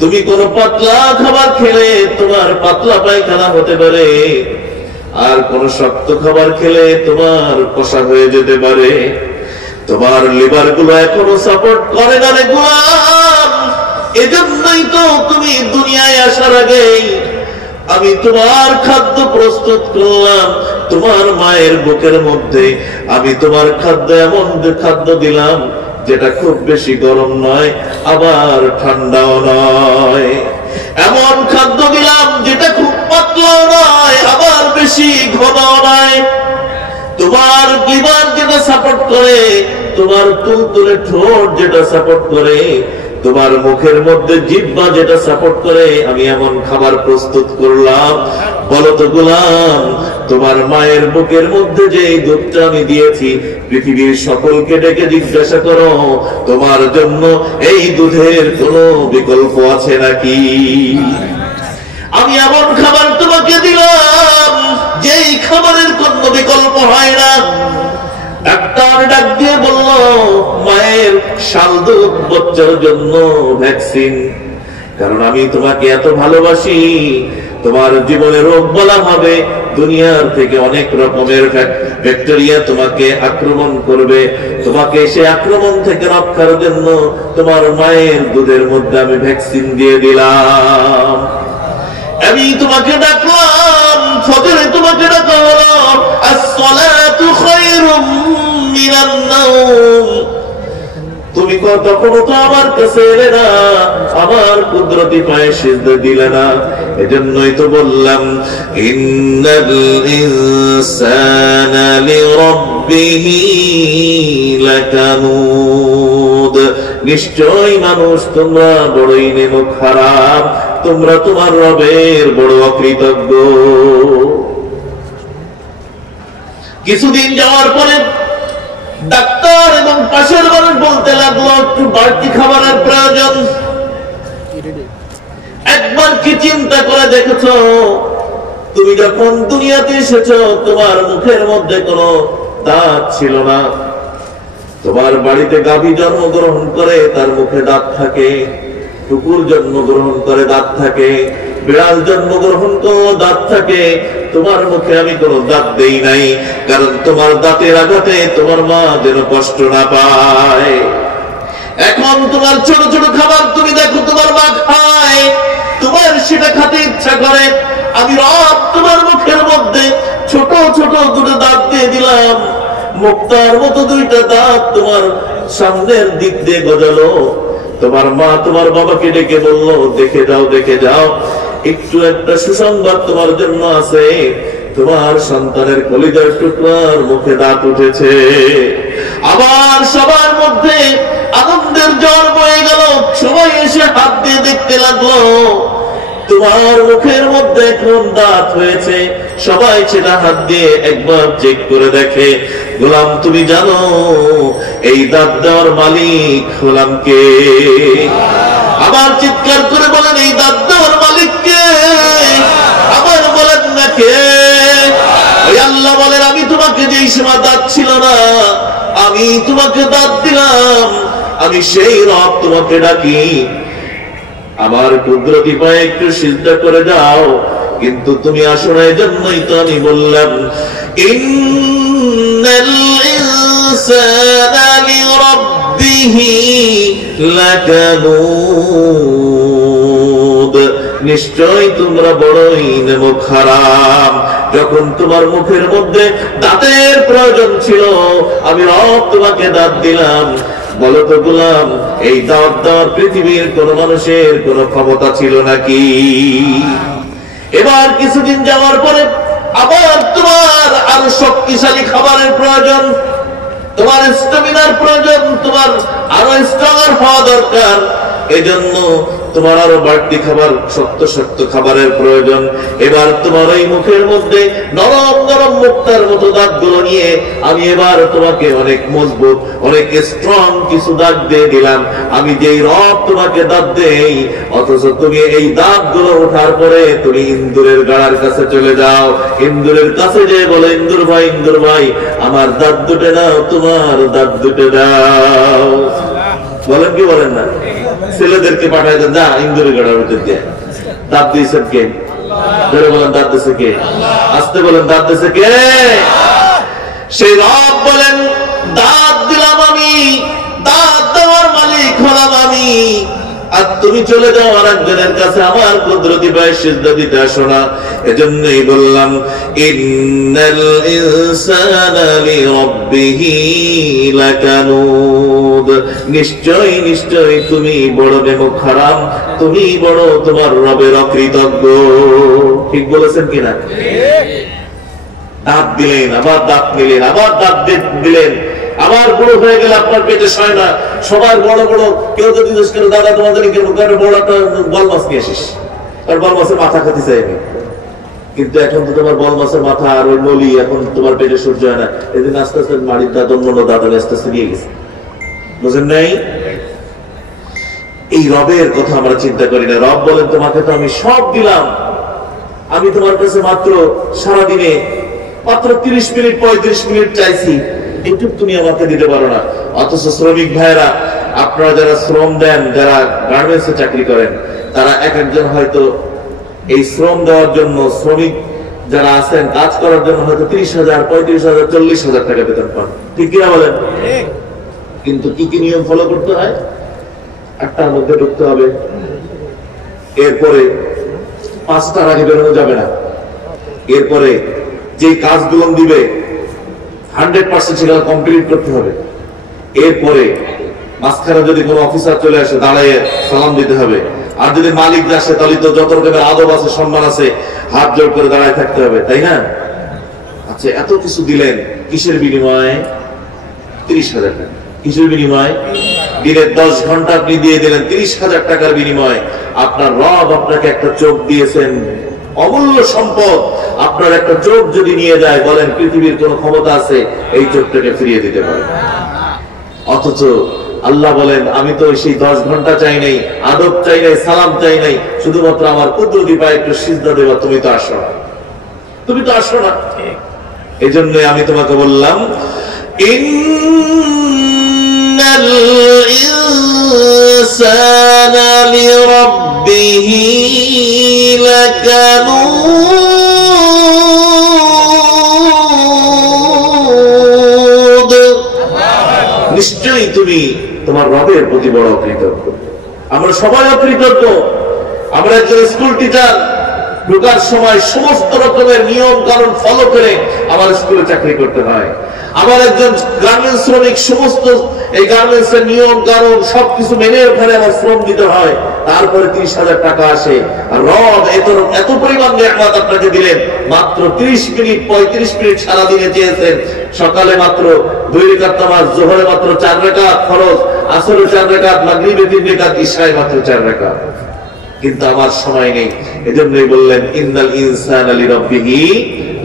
তুমি কোন পাতলা খাবার খেলে তোমার পাতলা পায়খানা হতে পারে, আর কোন শক্ত খাবার খেলে তোমার কষা হয়ে যেতে পারে। তোমার লিভার গুলো এখনো সাপোর্ট করে না রে গোলাম। এজন্যই তো তুমি দুনিয়ায় আসার আগেই আমি তোমার খাদ্য প্রস্তুত করলাম। তোমার মায়ের বুকের মধ্যে আমি তোমার খাদ্য এমন খাদ্য দিলাম যেটা খুব বেশি গরম নয় আবার ঠান্ডাও নয়। এমন খাদ্য দিলাম যেটা খুব পাতলাও নয় আবার বেশি ঘনও নয়। তোমার লিভার যেটা সাপোর্ট করে, তোমার তুলতুলে ঠোঁট যেটা সাপোর্ট করে, তোমার মুখের মধ্যে জিহ্বা যেটা সাপোর্ট করে, আমি এমন খাবার প্রস্তুত করলাম। বলো তো গোলাম, তোমার মায়ের বুকের মধ্যে যে এই দুধটা আমি দিয়েছি, পৃথিবীর সকলকে ডেকে জিজ্ঞাসা করো তোমার জন্য এই দুধের কোনো বিকল্প আছে নাকি? আমি এমন খাবার তোমাকে দিলাম যেই খাবারের কোনো বিকল্প হয় না। ডাক্তার ডাক দিয়ে বলল, মায়ের শাল দুধ বাচ্চার জন্য ভ্যাকসিন। কারণ আমি তোমাকে এত ভালোবাসি, তোমার জীবনে রোগ বলা হবে, দুনিয়ার থেকে অনেক রকমের ব্যাকটেরিয়া তোমাকে আক্রমণ করবে। তোমাকে সে আক্রমণ থেকে রক্ষার জন্য তোমার মায়ের দুধের মধ্যে আমি ভ্যাকসিন দিয়ে দিলাম। আমি তোমাকে ডাকলাম, ফজরে তোমাকে ডাকা হলো, as-salatu খায়রুম মিনান নাওম। তুমি তখনও তো আমার কাছে এলে না, আমার কুদরতি পায়ে সিজদা দিলে না। এজন্যই তো বললাম, ইন্নাল ইনসানা লিরাব্বিহি লাকানুদ। নিশ্চয়ই মানুষ তোমরা বড়ই নেমুখ হারাম, তোমরা তোমার রবের বড় অকৃতজ্ঞ। কিছুদিন যাওয়ার পরে ডাক্তার এবং পাশের মানুষ বলতে লাগলো, একটু বাড়তি খাবারের প্রয়োজন। একবার কি চিন্তা করে দেখেছো, তুমি যখন দুনিয়াতে এসেছো তোমার মুখের মধ্যে কোনো দাঁত ছিল না। তোমার বাড়িতে গাভী জন্মগ্রহণ করে তার মুখে দাঁত থাকে, কুকুর জন্মগ্রহণ করে দাঁত থাকে, বিড়াল জন্মগ্রহণ করে দাঁত থাকে। তোমার মুখে আমি কোনো দাঁত দেই নাই, কারণ তোমার দাঁতের আঘাতে তোমার মা যেন কষ্ট না পায়। এখন তোমার ছোট ছোট খাবার তুমি দেখো তোমার মা খায়, তোমার সেটা খেতে ইচ্ছা করে। আমি রব তোমার মুখের মধ্যে ছোট ছোট দুটো দাঁত দিয়ে দিলাম, মুক্তার মতো দুইটা দাঁত তোমার সামনের দিক দিয়ে গজালো। তোমার মা তোমার বাবাকে ডেকে বললো, দেখে যাও দেখে যাও, একটু একটা সুসংবাদ তোমার জন্য আছে, তোমার সন্তানের কলিজার টুকরার মুখে দাঁত উঠেছে। আবার সবার মধ্যে আনন্দের জ্বর বয়ে গেল, সবাই এসে হাত দিয়ে দেখতে লাগলো তোমার মুখের মধ্যে এখন দাঁত হয়েছে। সবাই সেটা হাত দিয়ে একবার চেক করে দেখে। গোলাম, তুমি জানো এই দাঁত দেওয়ার মালিক হলাম কে? আবার চিৎকার করে বলেন, এই দাঁত দেওয়ার মালিক কে? আবার বলেন না কে? ওই আল্লাহ বলেন, আমি তোমাকে যেই সময় দাঁত ছিল না আমি তোমাকে দাঁত দিলাম, আমি সেই রব তোমাকে ডাকি। আমার কুদরতি পায়ে একটু সিজদা করে যাও, কিন্তু তুমি আসো না, এজন্যই তো আমি বললাম, ইন্নাল ইনসানা লিরাব্বিহি লাকানুদ। নিশ্চয়ই তোমরা বড়ই নেমুখ হারাম। যখন তোমার মুখের মধ্যে দাঁতের প্রয়োজন ছিল আমি রব তোমাকে দাঁত দিলাম। বলো তো গোলাম, এই দাঁত দেওয়ার পৃথিবীর কোন মানুষের কোন ক্ষমতা ছিল নাকি? এবার কিছুদিন যাওয়ার পরে আবার তোমার আরো শক্তিশালী খাবারের প্রয়োজন, তোমার স্ট্যামিনার প্রয়োজন, তোমার আরো স্ট্রঙ্গার হওয়া দরকার। এজন্য তোমার আরো বাড়তি খাবার, শক্ত শক্ত খাবারের প্রয়োজন। এবার তোমার এই মুখের মধ্যে নরম নরম মুক্তার মতো দাঁতগুলো নিয়ে আমি এবার তোমাকে অনেক মজবুত, অনেক স্ট্রং কিছু দাঁত দিয়ে দিলাম। আমি যেই রব তোমাকে দাঁত দেই, অথচ তুমি এই দাঁতগুলো ওঠার পরে তুমি ইন্দুরের গাড়ার কাছে চলে যাও। ইন্দুরের কাছে যে বলে, ইন্দুর ভাই আমার দাঁত দুটে দাও, তোমার দাঁত দুটে দাও। বলেন কি বলেন না? ছেলেদেরকে পাঠায় দেন, যা ইন্দুরের গাড়ার ভিতর দিয়ে। দাঁত দিয়েছেন কে? ধরে বলেন, দাঁত দিয়েছে কে? আসতে বলেন, দাঁত দিয়েছে কে? সেই রব বলেন, দাঁত দিলাম আমি, দাঁত দেওয়ার মালিক হলাম আমি। আর তুমি চলে যাও আরেকজনের কাছে আমার কুদরতি পায়ে সিজদা দিতে আসো না। এজন্যই বললাম ইন্নাল ইনসানা লিরাব্বিহি লাকানুদ, নিশ্চয় নিশ্চয় তুমি বড় নেমুখারাম, তুমি বড় তোমার রবের অকৃতজ্ঞ। ঠিক বলেছেন কিনা? দাঁত দিলেন, আবার দাঁত নিলেন, আবার দাঁত দিলেন, আবার বড় হয়ে গেলে আপনার পেটে সয় না। সবার বড় বড়, কেউ যদি জিজ্ঞেস করে দাদা তোমাদের বড় একটা বল মাছ নিয়ে আসিস, আর বল মাছের মাথা খেতে চাইনি, কিন্তু এখন তো তোমার বল মাছের মাথা আর ওই নলি এখন তোমার পেটে সহ্য হয় না, এদিন আস্তে আস্তে মাড়ির দাঁত অন্য দাঁত আস্তে আস্তে নিয়ে গেছে। বুঝেন নাই? এই রবের কথা আমরা চিন্তা করি না। রব বলেন তোমাকে তো আমি সব দিলাম, আমি তোমার কাছে মাত্র সারাদিনে মাত্র 30 মিনিট 35 মিনিট চাইছি, এইটুকু তুমি আমাকে দিতে পারো না। অথচ শ্রমিক ভাইরা, আপনারা যারা শ্রম দেন, যারা গার্মেন্টসে চাকরি করেন, তারা এক একজন হয়তো এই শ্রম দেওয়ার জন্য, শ্রমিক যারা আছেন কাজ করার জন্য হয়তো 30,000 35,000 40,000 টাকা বেতন পান। ঠিক কিনা বলেন? কিন্তু কি কি নিয়ম ফলো করতে হয়? 8টার মধ্যে ঢুকতে হবে, এরপরে 5টার আগে বেরোনো যাবে না, এরপরে যে কাজগুলো দিবে 100% সেগুলো কমপ্লিট করতে হবে, এরপরে মাঝখানে যদি কোনো অফিসার চলে আসে দাঁড়িয়ে সালাম দিতে হবে, আর যদি মালিক আসে তাহলে তো যত রকমের আদব আছে, সম্মান আছে, হাত জোড় করে দাঁড়ায় থাকতে হবে, তাই না? আচ্ছা, এত কিছু দিলেন কিসের বিনিময়ে? 30,000 টাকা। কিসের বিনিময়ে? দিনের 10 ঘন্টা আপনি দিয়ে দিলেন 30,000 টাকার বিনিময়ে। আপনার রব আপনাকে একটা চোখ দিয়েছেন, অমূল্য সম্পদ। আপনার একটা চোখ যদি নিয়ে যায়, বলেন পৃথিবীর কোন ক্ষমতা আছে এই চোখটাকে ফিরিয়ে দিতে পারে? অথচ আল্লাহ বলেন আমি তো সেই 10 ঘন্টা চাই নাই, আদব চাই নাই, সালাম চাই নাই, শুধুমাত্র আমার কুদরতি পায়ে একটু সিজদা দেওয়া। তুমি তো আসো না, তুমি তো আসো না। এই জন্য আমি তোমাকে বললাম ইন্নাল ইনসানা লিরাব্বিহি লাকানুদ, নিশ্চয়ই তুমি তোমার রবের প্রতি বড় অকৃতজ্ঞ। আমরা সবাই অকৃতজ্ঞ। আমরা একজন স্কুল টিচার, ঢোকার সময় সমস্ত রকমের নিয়ম কানুন ফলো করে আমার স্কুলে চাকরি করতে হয়। আমার একজন গার্মেন্টস শ্রমিক, সমস্ত এই গার্মেন্টস এর নিয়ম কানুন সবকিছু মেনে ওখানে আমার শ্রম দিতে হয়, তারপরে 30,000 টাকা আসে। আর রব এত পরিমাণ নিয়ামত আপনাকে দিলেন, মাত্র 30 মিনিট 35 মিনিট সারাদিনে চেয়েছেন। সকালে মাত্র 2 রাকাত নামাজ, জোহরে মাত্র 4 রাকাত ফরজ, আসরে 4 রাকাত, মাগরিবে 3 রাকাত, ইশায় মাত্র 4 রাকাত, কিন্তু আমার সময় নেই। এজন্যই বললেন ইন্নাল ইনসানা লিরাব্বিহি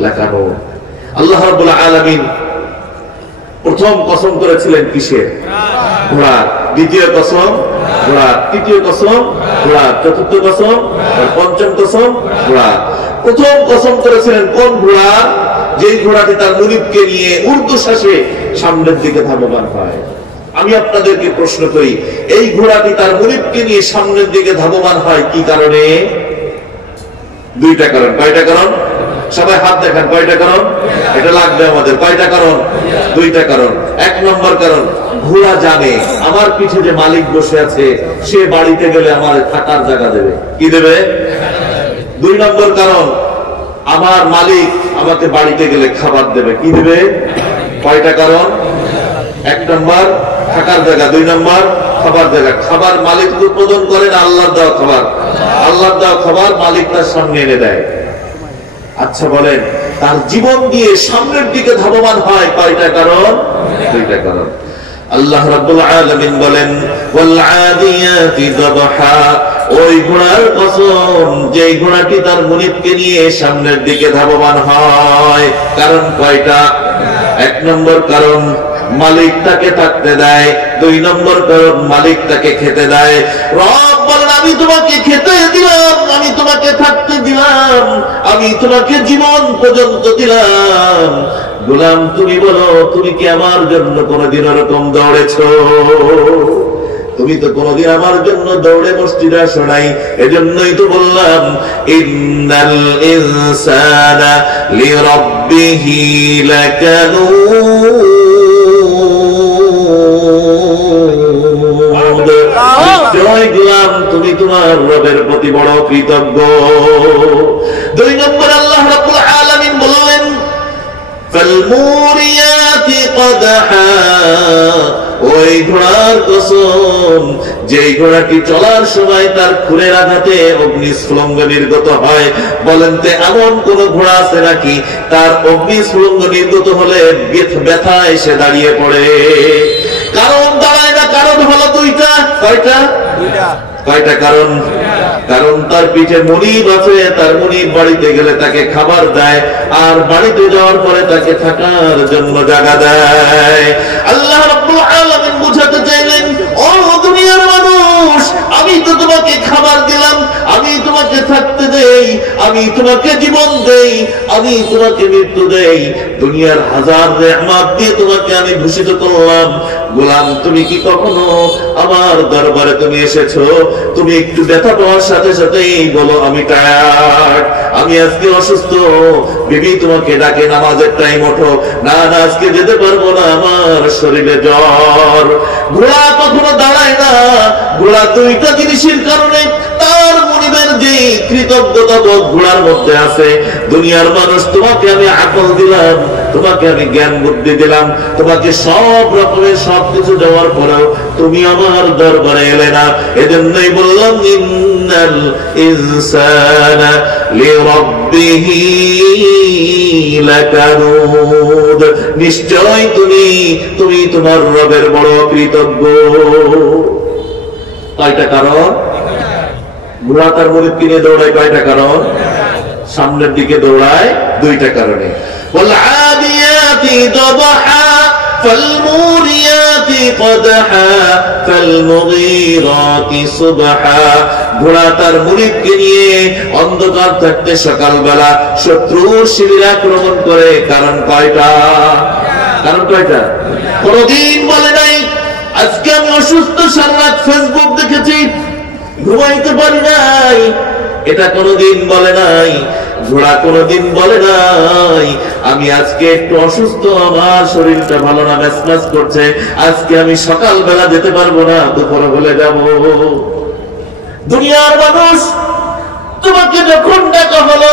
লাকানুদ। আল্লাহ রাব্বুল আলামিন প্রথম কসম করেছিলেন কিসের? ঘোড়ার। দ্বিতীয় কসম ঘোড়ার, তৃতীয় কসম ঘোড়ার, চতুর্থ কসম, পঞ্চম কসম ঘোড়ার। প্রথম কসম করেছিলেন কোন ঘোড়া? যেই ঘোড়াটি তার মুনিবকে নিয়ে ঊর্ধ্বশ্বাসে সামনের দিকে ধাবমান হয়। আমি আপনাদেরকে প্রশ্ন করি, এই ঘোড়াটি তার মুনিবকে নিয়ে সামনের দিকে ধাবমান হয় কি কারণে? 2টা কারণ। কয়টা কারণ? সবাই হাত দেখান। কয়টা কারণ? এটা লাগবে আমাদের। কয়টা কারণ? 2টা কারণ। 1 নম্বর কারণ, ঘোড়া জানে আমার পিঠে যে মালিক বসে আছে, সে বাড়িতে গেলে আমার থাকার জায়গা দেবে। কি দেবে? 2 নম্বর কারণ, আমার মালিক আমাকে বাড়িতে গেলে খাবার দেবে। কি দেবে? কয়টা কারণ? 1 নম্বর থাকার জায়গা, 2 নম্বর খাবার জায়গা। খাবার মালিক উৎপাদন করে না আল্লাহর দেওয়া খাবার? আল্লাহর দেওয়া খাবার মালিক তার সামনে এনে দেয়। আচ্ছা বলেন, তার জীবন দিয়ে সামনের দিকে ধাবমান হয় কয়টা কারণ? 2টা কারণ। আল্লাহ রাব্বুল আলামিন বলেন ওয়াল আদিয়াতি যাবহা, ওই ঘোড়ার কসম যে ঘোড়াটি তার মুনিবকে নিয়ে সামনের দিকে ধাবমান হয়। কারণ কয়টা? 1 নম্বর কারণ, মালিক তাকে থাকতে দেয়। 2 নম্বর কারণ, মালিক তাকে খেতে দেয়। রব বলেন আমি তোমাকে খেতে দিলাম, আমি তোমাকে থাকতে দিলাম, আমি তোমাকে জীবন পর্যন্ত দিলাম। গোলাম তুমি বলো, তুমি কি আমার জন্য কোনদিন এরকম দৌড়েছো? তুমি তো কোনদিন আমার জন্য দৌড়ে মসজিদে আসো নাই। এজন্যই তো বললাম ইন্নাল ইনসানা লিরাব্বিহি লাকানুদ, নিশ্চয় গোলাম তুমি তোমার রবের প্রতি বড় কৃতজ্ঞ। 2 নম্বর আল্লাহ রাব্বুল আলামিন বললেন ফালমুরিয়াতি কদহা, ওই ঘোড়ার কসম যেই ঘোড়াটি চলার সময় তার খুরের আঘাতে অগ্নিস্ফুলিঙ্গ নির্গত হয়। বলেন তো এমন কোন ঘোড়া আছে নাকি তার অগ্নিস্ফুলিঙ্গ নির্গত হলে ব্যথা এসে দাঁড়িয়ে পড়ে? কারণ দাঁড়ায় না, কারণ হলো দুইটা। কয়টা? কয়টা কারণ? কারণ তার পিঠে মুনিব আছে, তার মুনিব বাড়িতে গেলে তাকে খাবার দেয়, আর বাড়িতে যাওয়ার পরে তাকে থাকার জন্য জায়গা দেয়। আল্লাহ রাব্বুল আলামিন বুঝাতে চাইলেন, ও দুনিয়ার মানুষ, আমি তো তোমাকে খাবার দিলাম, আমি তোমাকে থাকতে দেই, আমি তোমাকে জীবন দেই, আমি তোমাকে মৃত্যু দেই, দুনিয়ার হাজার নেয়ামত দিয়ে তোমাকে আমি ভূষিত করলাম। গোলাম, তুমি কি কখনো আমার দরবারে তুমি এসেছো, তুমি একটু ব্যথা পাওয়ার সাথে সাথেই বলো আমি টায়ার্ড, আমি আজকে অসুস্থ, বিবি তোমাকে ডাকে নামাজের টাইম ওঠো, না না আজকে যেতে পারবো না, আমার শরীরে জ্বর। ঘোড়া কখনো দাঁড়ায় না। ঘোড়া দুইটা জিনিসের কারণে তার মুনিবের যে কৃতজ্ঞতা বোধ ঘোড়ার মধ্যে আছে। দুনিয়ার মানুষ, তোমাকে আমি আকল দিলাম, তোমাকে আমি জ্ঞান বুদ্ধি দিলাম, তোমাকে সব রকমের সবকিছু দেওয়ার পরেও তুমি আমার দরবারে এলে না। এজন্যই বললাম ইন্নাল ইনসানা লিরাব্বিহি লাকানুদ, নিশ্চয় তুমি তোমার রবের বড় কৃতজ্ঞ। কয়টা কারণ? ঘোড়া তার মুনিব কিনে দৌড়ায় কয়টা কারণ? সামনের দিকে দৌড়ায় দুইটা কারণে। والعاديات ضبحا فالموريات قدحا فالمغيرات صبحا, ঘোড়া তার মুরিদকে নিয়ে অন্ধকার থাকতে সকালবেলা শত্রুর শিবির আক্রমণ করে। কারণ কয়টা? কারণ কয়টা? কোনদিন বলে নাই আজকে আমি অসুস্থ, সারা রাত ফেসবুক দেখেছি, ঘুমাইতে পারি নাই, এটা কোনদিন বলে নাই। ঘোড়া কোনদিন বলে নাই আমি আজকে একটু অসুস্থ, আমার শরীরটা ভালো না, ম্যাচম্যাচ করছে, আজকে আমি সকালবেলা যেতে পারবো না, দুপুর হলে যাব। দুনিয়ার মানুষ, তোমাকে যখন ডাকা হলো,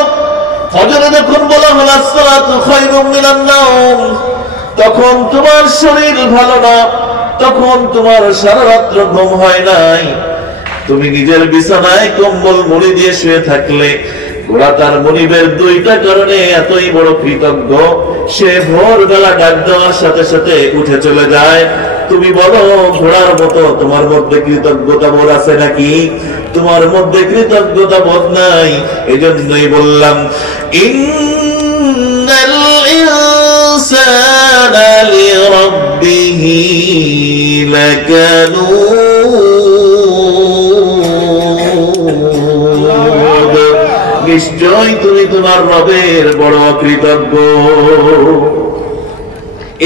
ফজরে যখন বলা হলো আসসালাতু খায়রুম মিনান নাওম, তখন তোমার শরীর ভালো না, তখন তোমার সারা রাত্র ঘুম হয় নাই, তুমি নিজের বিছানায় কম্বল মুড়ি দিয়ে শুয়ে থাকলে। ঘোড়া তার মুনিবের দুইটা কারণে এতই বড় কৃতজ্ঞ, সে ভোরবেলা ডাক দেওয়ার সাথে সাথে উঠে চলে যায়। তুমি বলো ঘোড়ার মতো তোমার মধ্যে কৃতজ্ঞতা বোধ আছে নাকি? তোমার মধ্যে কৃতজ্ঞতা বোধ নাই। এজন্যই বললাম ইন্নাল ইনসানা লিরাব্বিহি লাকানুদ, নিশ্চয় তুমি তোমার রবের বড় কৃতজ্ঞ।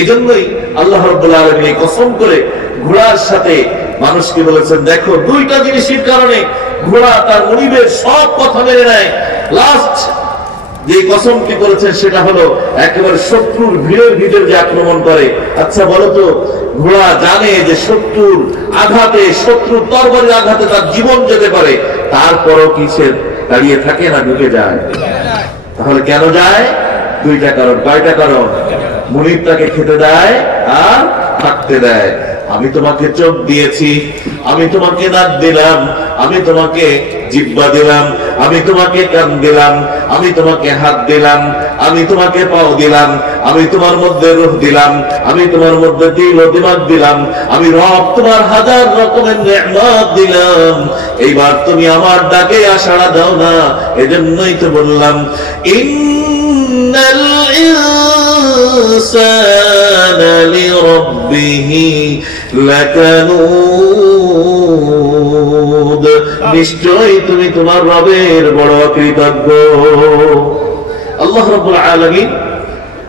এজন্যই আল্লাহ রাব্বুল আলামিন কসম করে ঘোড়ার সাথে মানুষকে বলেছেন, দেখো দুইটা জিনিসের কারণে ঘোড়া তার মুনিবের সব কথা মেনে নেয়। লাস্ট যে কসমটি করেছেন সেটা হলো একেবারে শত্রুর ভিড়ের যে আক্রমণ করে। আচ্ছা বলো তো, ঘোড়া জানে যে শত্রুর আঘাতে, শত্রুর তরবারির আঘাতে তার জীবন যেতে পারে, তারপরও কি সে দাঁড়িয়ে থাকে না ঢুকে যায়? তাহলে কেন যায়? দুইটা কারণ। কয়টা কারণ? মুনিব তাকে খেতে দেয় আর থাকতে দেয়। আমি তোমাকে চোখ দিয়েছি, আমি তোমাকে নাক দিলাম, আমি তোমাকে জিহ্বা দিলাম, আমি তোমাকে কান দিলাম, আমি তোমাকে হাত দিলাম, আমি তোমাকে পাও দিলাম, আমি তোমার মধ্যে রূহ দিলাম, আমি তোমার মধ্যে দিল ও দিমাগ দিলাম, আমি রব তোমার হাজার রকমের নেয়ামত দিলাম। এইবার তুমি আমার ডাকে সাড়া দাও না। এজন্যই তো বললাম ইন্নাল ইনসানা লিরাব্বিহি লাকানুদ, নিশ্চয়ই তুমি তোমার রবের বড় কৃতজ্ঞ। আল্লাহ রাব্বুল আলামিন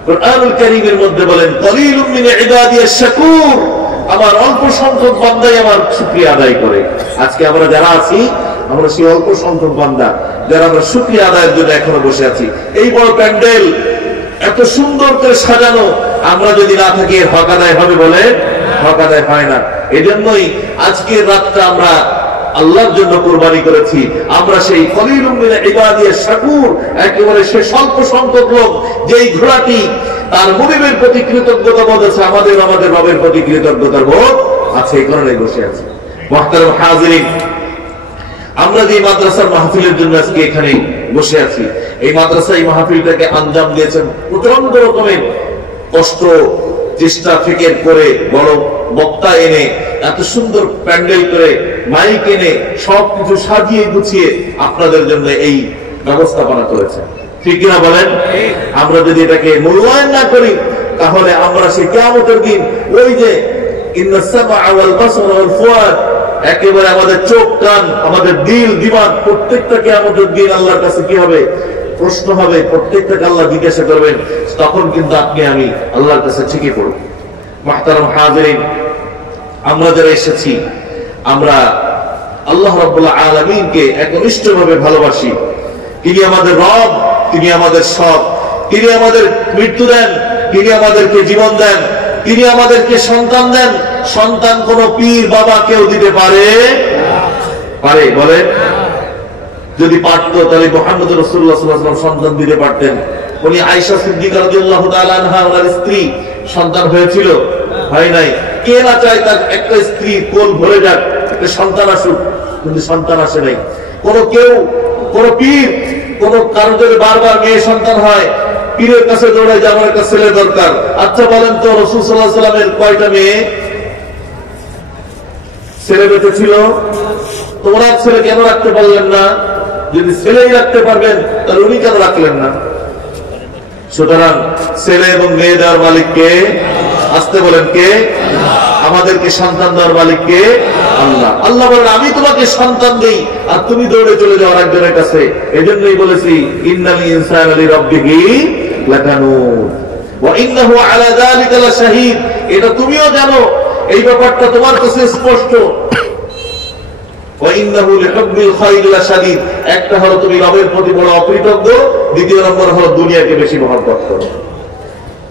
কুরআনুল কারীমের মধ্যে বলেন কলিলুম মিন ইবাদিয়াশ শাকুর, আমার অল্প সংখ্যক বান্দাই আমার শুকরিয়া আদায় করে। আজকে আমরা যারা আছি, আমরা সেই অল্প সংখ্যক বান্দা যারা আমরা শুকরিয়া আদায়ের জন্য এখনো বসে আছি। এই বড় প্যান্ডেল এত সুন্দর করে সাজানো, আমরা যদি না থাকি হক আদায় হবে? বলে হক আদায় হয় না। এজন্যই আজকের রাতটা আমরা আল্লাহর জন্য কুরবানি করেছি। আমরা সেই কলিলুম মিন ইবাদিয়াশ শাকুর, একেবারে সে স্বল্প সংখ্যক লোক যেই ঘোড়াটি তার মুনিবের প্রতি কৃতজ্ঞতা বোধ আছে, আমাদের রবের প্রতি কৃতজ্ঞতার বোধ আছে, এই কারণে বসে আছে। মুহতারাম হাজিরিন, আমরা যে মাদ্রাসার মাহফিলের জন্য আজকে এখানে বসে আছি, এই মাদ্রাসা এই মাহফিলটাকে আঞ্জাম দিয়েছেন প্রচন্ড রকমের কষ্ট, চেষ্টা ফিকির করে, বড় বক্তা এনে, এত সুন্দর প্যান্ডেল করে, মাইক এনে, সবকিছু সাজিয়ে গুছিয়ে আপনাদের জন্য এই ব্যবস্থাপনা করেছে, ঠিক কিনা বলেন? আমরা যদি এটাকে মূল্যায়ন না করি, তাহলে আমরা সেই কিয়ামতের দিন ওই যে ইন্নাস সামআ ওয়াল বাসার ওয়াল ফুয়াদ, একেবারে আমাদের চোখ, কান, আমাদের দিল, দিমাগ, প্রত্যেকটাকে আমাদের দিন আল্লাহর কাছে কি হবে? প্রশ্ন হবে, প্রত্যেকটাকে আল্লাহ জিজ্ঞাসা করবেন। তখন কিন্তু আপনি আমি আল্লাহর কাছে ঠিকই পড়ব। মুহতারাম হাজিরিন, আমরা যারা এসেছি, আমরা আল্লাহ রাব্বুল আলামিনকে একনিষ্ঠভাবে ভালোবাসি। তিনি আমাদের রব, তিনি আমাদের সব, তিনি আমাদের মৃত্যু দেন, তিনি আমাদেরকে জীবন দেন, তিনি আমাদেরকে সন্তান দেন। সন্তান কোন পীর বাবা কেউ দিতে পারে? বলে? যদি পারতো তাহলে মুহাম্মদ রাসূলুল্লাহ সাল্লাল্লাহু আলাইহি ওয়াসাল্লাম সন্তান দিতে পারতেন। উনি আয়েশা সিদ্দিকা রাদিয়াল্লাহু তাআলা আনহা, ওনার স্ত্রী, সন্তান হয়েছিল? হয় নাই। কে না চায় তার একটা স্ত্রী কোল ভরে যাক, একটা সন্তান আসুক, কিন্তু সন্তান আসে নাই। কোন পীর, কোন কারো যদি বারবার মেয়ে সন্তান হয়, পীরের কাছে দৌড়ায় যে আমার একটা ছেলে দরকার। আচ্ছা বলেন তো, রাসূল সাল্লাল্লাহু আলাইহি ওয়াসাল্লামের কয়টা মেয়ে? ছেলে বেঁচে ছিল? তোমরা ছেলে কেন রাখতে পারলেন না? যদি ছেলেই রাখতে পারবেন, তাহলে উনি কেন রাখলেন না? সুতরাং ছেলে এবং মেয়ে দেওয়ার মালিক কে? আসতে বলেন কে? আমাদেরকে সন্তান দেওয়ার মালিক কে? আল্লাহ। আল্লাহ বলেন, আমি তোমাকে সন্তান দেই আর তুমি দৌড়ে চলে যাও আরেকজনের কাছে। এজন্যই বলেছি, ইন্নাল ইনসানা লিরাব্বিহি লাকানুত ওয়া ইন্নাহু আলা যালিকা লাশাহীদ। এটা তুমিও জানো, এই ব্যাপারটা তোমার কাছে স্পষ্ট। ওয়া ইন্নাহু লিহুব্বিল খায়রি লাশাদীদ। একটা হলো তুমি রবের প্রতি বড় অকৃতজ্ঞ, দ্বিতীয় নম্বর হলো দুনিয়াকে বেশি মহব্বত করো।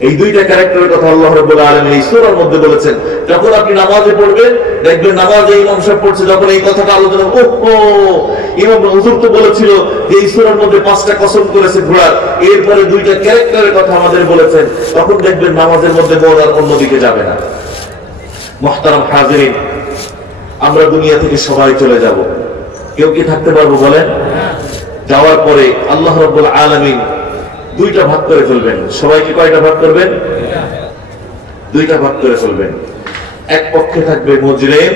এই দুইটা ক্যারেক্টারের কথা আল্লাহ রাব্বুল আলামিন এই সূরার মধ্যে বলেছেন। যখন আপনি নামাজে পড়বেন, দেখবেন নামাজে ইমাম সাহেব পড়ছে, যখন এই কথাটা আলোচনা, ইমাম হুজুর তো বলেছিল যে এই সূরার মধ্যে 5টা কসম করেছে ঘোড়ার, এরপরে দুইটা ক্যারেক্টারের কথা আমাদের বলেছেন, তখন দেখবেন নামাজের মধ্যে মন আর অন্যদিকে যাবে না। মুহতারাম হাজিরিন, আমরা দুনিয়া থেকে সবাই চলে যাব, কেউ কি থাকতে পারবো বলেন? যাওয়ার পরে আল্লাহ রাব্বুল আলামিন দুইটা ভাগ করে ফেলবেন। সবাইকে কয়টা ভাগ করবেন? দুইটা ভাগ করে ফেলবেন। এক পক্ষে থাকবে মুজরিম,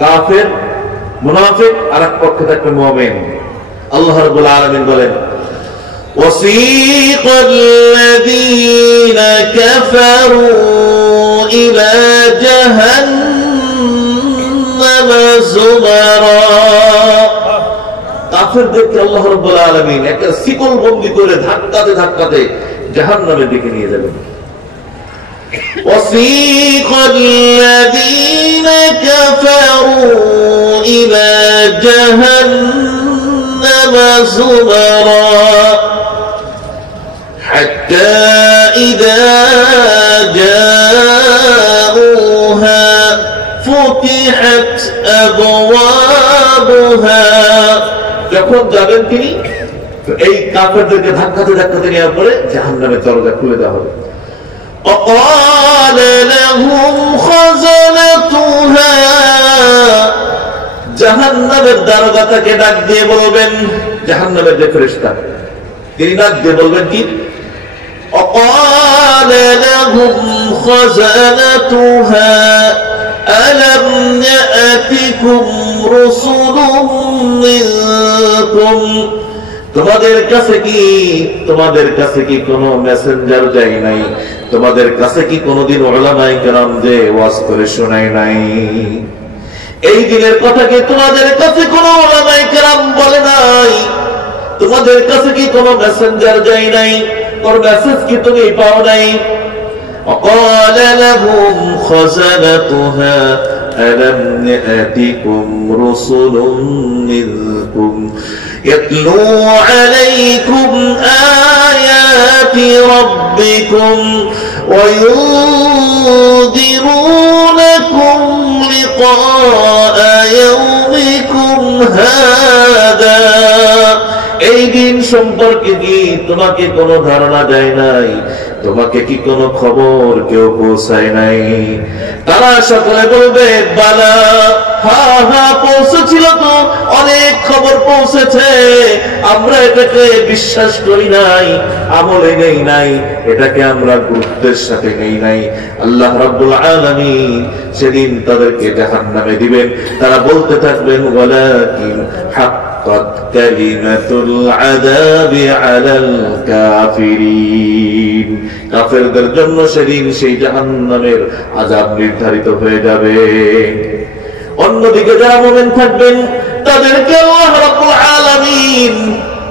কাফের, মুনাফিক, আর এক পক্ষে থাকবে মুমিন। আল্লাহ রাব্বুল আলামিন বলেন, وَسِيقَ الَّذِينَ كَفَرُوا إِلَى جَهَنَّمَ زُمَرًا। কাফেরদেরকে আল্লাহ রাব্বুল আলামিন একটা শিকল বন্দী করে ধাক্কাতে জাহান্নামের দিকে নিয়ে যাবেন। وَسِيقَ الَّذِينَ كَفَرُوا إِلَى جَهَنَّمَ زُمَرًا حَتَّى إِذَا جَاءُوهَا فُتِحَتْ أَبْوَابُهَا। যখন যাবেন তিনি, এই কাফেরদেরকে ধাক্কাতে নেওয়ার পরে জাহান্নামের দরজা খুলে দেওয়া হবে। وقال لهم خزنتها, জাহান্নামের দারোগাটাকে ডাক দিয়ে বলবেন, জাহান্নামের যে ফেরেশতা, তিনি ডাক দিয়ে বলবেন কি, وقال لهم خزنتها ألم يأتكم رسل منكم, তোমাদের কাছে কি কোনো মেসেঞ্জার যায় নাই? তোমাদের কাছে কি কোনোদিন উলামায়ে কেরাম যে ওয়াজ করে শোনায় নাই? এই দিনের কথা কি তোমাদের কাছে কোনো উলামায়ে কেরাম বলে নাই? তোমাদের কাছে কি কোনো মেসেঞ্জার যায় নাই? কোন মেসেজ কি তুমি পাও নাই? وقال لهم خزنتها ألم يأتكم رسل منكم يتلو عليكم آيات ربكم وينذرونكم لقاء يومكم হাদা, এই দিন সম্পর্কে কি তোমাকে কোনো ধারণা দেয় নাই? তোমাকে কি কোনো খবর কেউ পৌঁছায় নাই? তারা সকলে বলবে বালা, হা হা পৌঁছেছিল তো, অনেক খবর পৌঁছেছে, আমরা এটাকে বিশ্বাস করি নাই, আমলে নেই নাই, এটাকে আমরা গুরুত্বের সাথে নেই নাই। আল্লাহ রাব্বুল আলামিন সেদিন তাদেরকে জাহান্নামে দিবেন। তারা বলতে থাকবেন ওয়ালাকিন হাক্কাত কালিমাতুল আযাবি আলাল কাফিরিন, কাফেরদের জন্য সেদিন সেই জাহান্নামের আযাব নির্ধারিত হয়ে যাবে। অন্যদিকে যারা মুমিন থাকবেন তাদেরকে আল্লাহ রাব্বুল আলামিন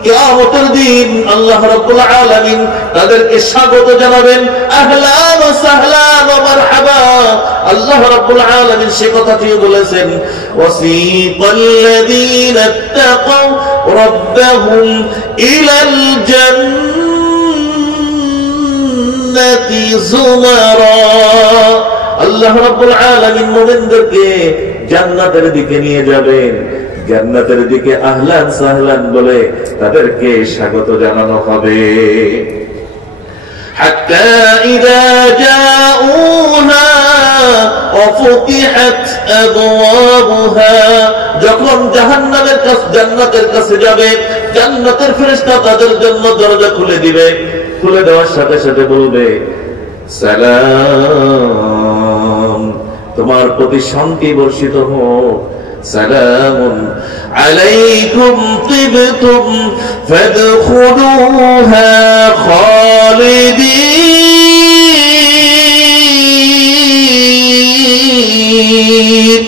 কিয়ামতের দিন আল্লাহ রাব্বুল আলামিন তাদেরকে স্বাগত জানাবেন, আহলান ওয়া সাহলান ওয়া মারহাবা। আল্লাহ রাব্বুল আলামিন সে কথাটিও বলেছেন, ওয়াসিকাল্লাযীনা ইত্তাকাউ রাব্বাহুম ইলাল জান্নাতি যুমারা। আল্লাহ রাব্বুল আলামিন মুমিনদেরকে জান্নাতের দিকে নিয়ে যাবেন, জান্নাতের দিকে আহলান সাহলান বলে তাদেরকে স্বাগত জানানো হবে। হাত্তা ইযা জাউহা ওয়া ফুতিহাত আবওয়াবুহা, যখন জাহান্নামের কাছে জান্নাতের কাছে যাবে, জান্নাতের ফেরেশতা তাদের জন্য দরজা খুলে দিবে। খুলে দেওয়ার সাথে সাথে বলবে সালাম, তোমার প্রতি শান্তি বর্ষিত হোক, সালামুন আলাইকুম তিবতুম ফাদখুলুহা খালিদিন,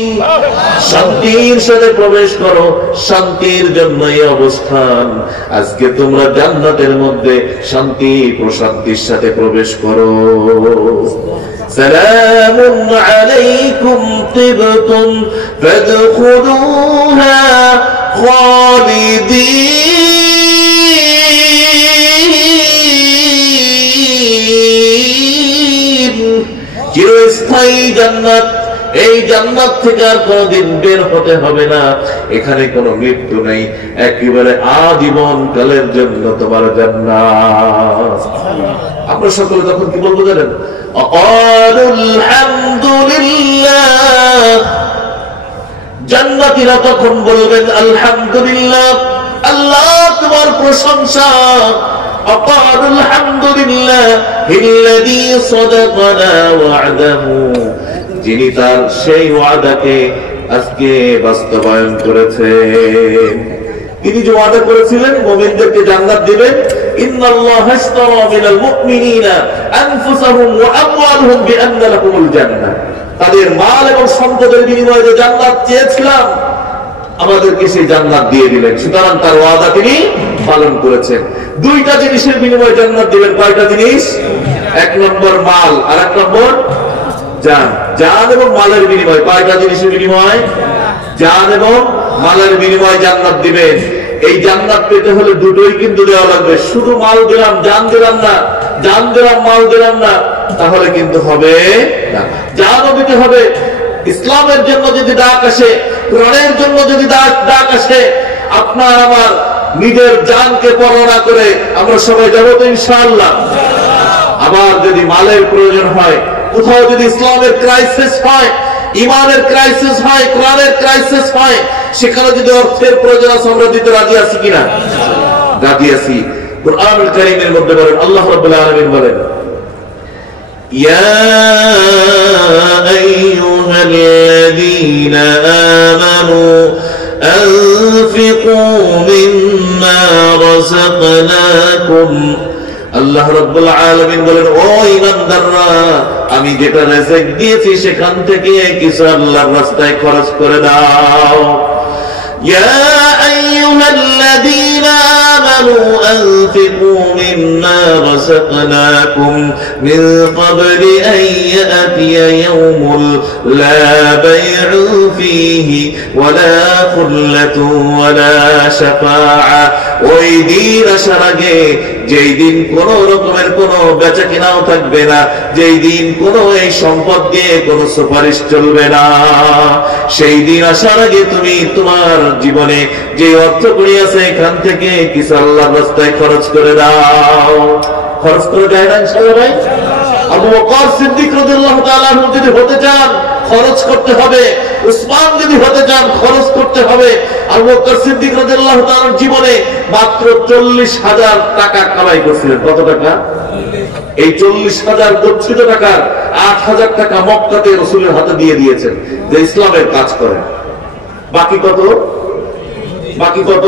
শান্তির সাথে প্রবেশ করো, শান্তির জন্য এই অবস্থান। আজকে তোমরা জান্নাতের মধ্যে শান্তি প্রশান্তির সাথে প্রবেশ করো। সালামুন আলাইকুম তিবতুম ফাদখুলুহা খালিদিন, চিরস্থায়ী জান্নাত। এই জান্নাত থেকে আর কোনদিন বের হতে হবে না, এখানে কোনো মৃত্যু নেই, একেবারে আজীবন কালের জন্য তোমার জান্নাত। আমরা সকলে তখন কি বলবো জানেন? আকালুল হামদুলিল্লাহ, জান্নাতীরা তখন বলবেন আলহামদুলিল্লাহ, আল্লাহ তোমার প্রশংসা। আকালুল হামদুলিল্লাহ হিল্লাযী সাদাকানা ওয়া'দাহু, যিনি তার সেই ওয়াদাকে আজকে বাস্তবায়ন করেছেন। তিনি যে ওয়াদা করেছিলেন মুমিনদেরকে জান্নাত দিবেন, ইন্নাল্লাহা ইশতারা মিনাল মুমিনিনা আনফুসাহুম ওয়া আমওয়ালুহুম বিআন্না লাহুমুল জান্নাহ, তাদের মাল এবং সম্পদের বিনিময়ে যে জান্নাত চেয়েছিলাম আমাদেরকে সেই জান্নাত দিয়ে দিলেন। সুতরাং তার ওয়াদা তিনি পালন করেছেন। দুইটা জিনিসের বিনিময়ে জান্নাত দিবেন। কয়টা জিনিস? এক নম্বর মাল, আর এক নম্বর জান। জান এবং মালের বিনিময়। কয়টা জিনিসের বিনিময়? জান এবং মালের বিনিময় জান্নাত দিবেন। এই জান্নাত পেতে হলে দুটোই কিন্তু দেওয়া লাগবে। শুধু মাল দিলাম জান দিলাম না, জান দিলাম মাল দিলাম না, তাহলে কিন্তু হবে না। জানও দিতে হবে। ইসলামের জন্য যদি ডাক আসে, কোরআনের জন্য যদি ডাক আসে, আপনার আমার নিজের জানকে পরোয়া করে আমরা সবাই যাবো তো ইনশাআল্লাহ। আবার যদি মালের প্রয়োজন হয়, কোথাও যদি ইসলামের ক্রাইসিস হয়, ইমানের ক্রাইসিস হয়, কোরআনের ক্রাইসিস হয়, সেখানে যদি অর্থের প্রয়োজন আছে আমরা দিতে রাজি আছি কিনা? রাজি আছি। কুরআনুল কারীমের মধ্যে বলেন, আল্লাহ রাব্বুল আলামিন বলেন, ইয়া আইয়ুহাল্লাযীনা আমানু আনফিকু মিম্মা রাযাকনাকুম। আল্লাহ রাব্বুল আলামিন বলেন, ও ঈমানদাররা, আমি যেটা রিজিক দিয়েছি সেখান থেকে কিছু আল্লাহর রাস্তায় খরচ করে দাও। ইয়া আইয়ুহাল্লাযীনা আমানু আনফিকু মিম্মা রাযাকনাকুম মিন ক্বাবলি আন ইয়াতিয়া ইয়াওমুন লা বাই'উ ফীহি ওয়ালা খুল্লাতুন ওয়ালা শাফাআ। ওই দিন আসার আগে যেই দিন কোন রকমের কোন বেচা কিনাও থাকবে না, যেই দিন কোন এই সম্পদ দিয়ে কোন সুপারিশ চলবে না, সেই দিন আসার আগে তুমি তোমার জীবনে যে অর্থ করি আছে এখান থেকে কিছু আল্লাহর রাস্তায় খরচ করে দাও। খরচ করে দেয় না ইনশাআল্লাহ ভাই? আবু বকর সিদ্দিক রাদিয়াল্লাহু তাআলা আনহু যদি হতে চান খরচ করতে হবে, উসমান যদি হতে চান খরচ করতে হবে। আবু বকর সিদ্দিক রাদিয়াল্লাহু তাআলার জীবনে মাত্র 40,000 টাকা কামাই করেছিলেন। কত টাকা? এই 40,000 গচ্ছিত টাকার 8,000 টাকা মক্কাতে রাসূলের হাতে দিয়ে দিয়েছেন যে ইসলামের কাজ করেন। বাকি কত? বাকি কত?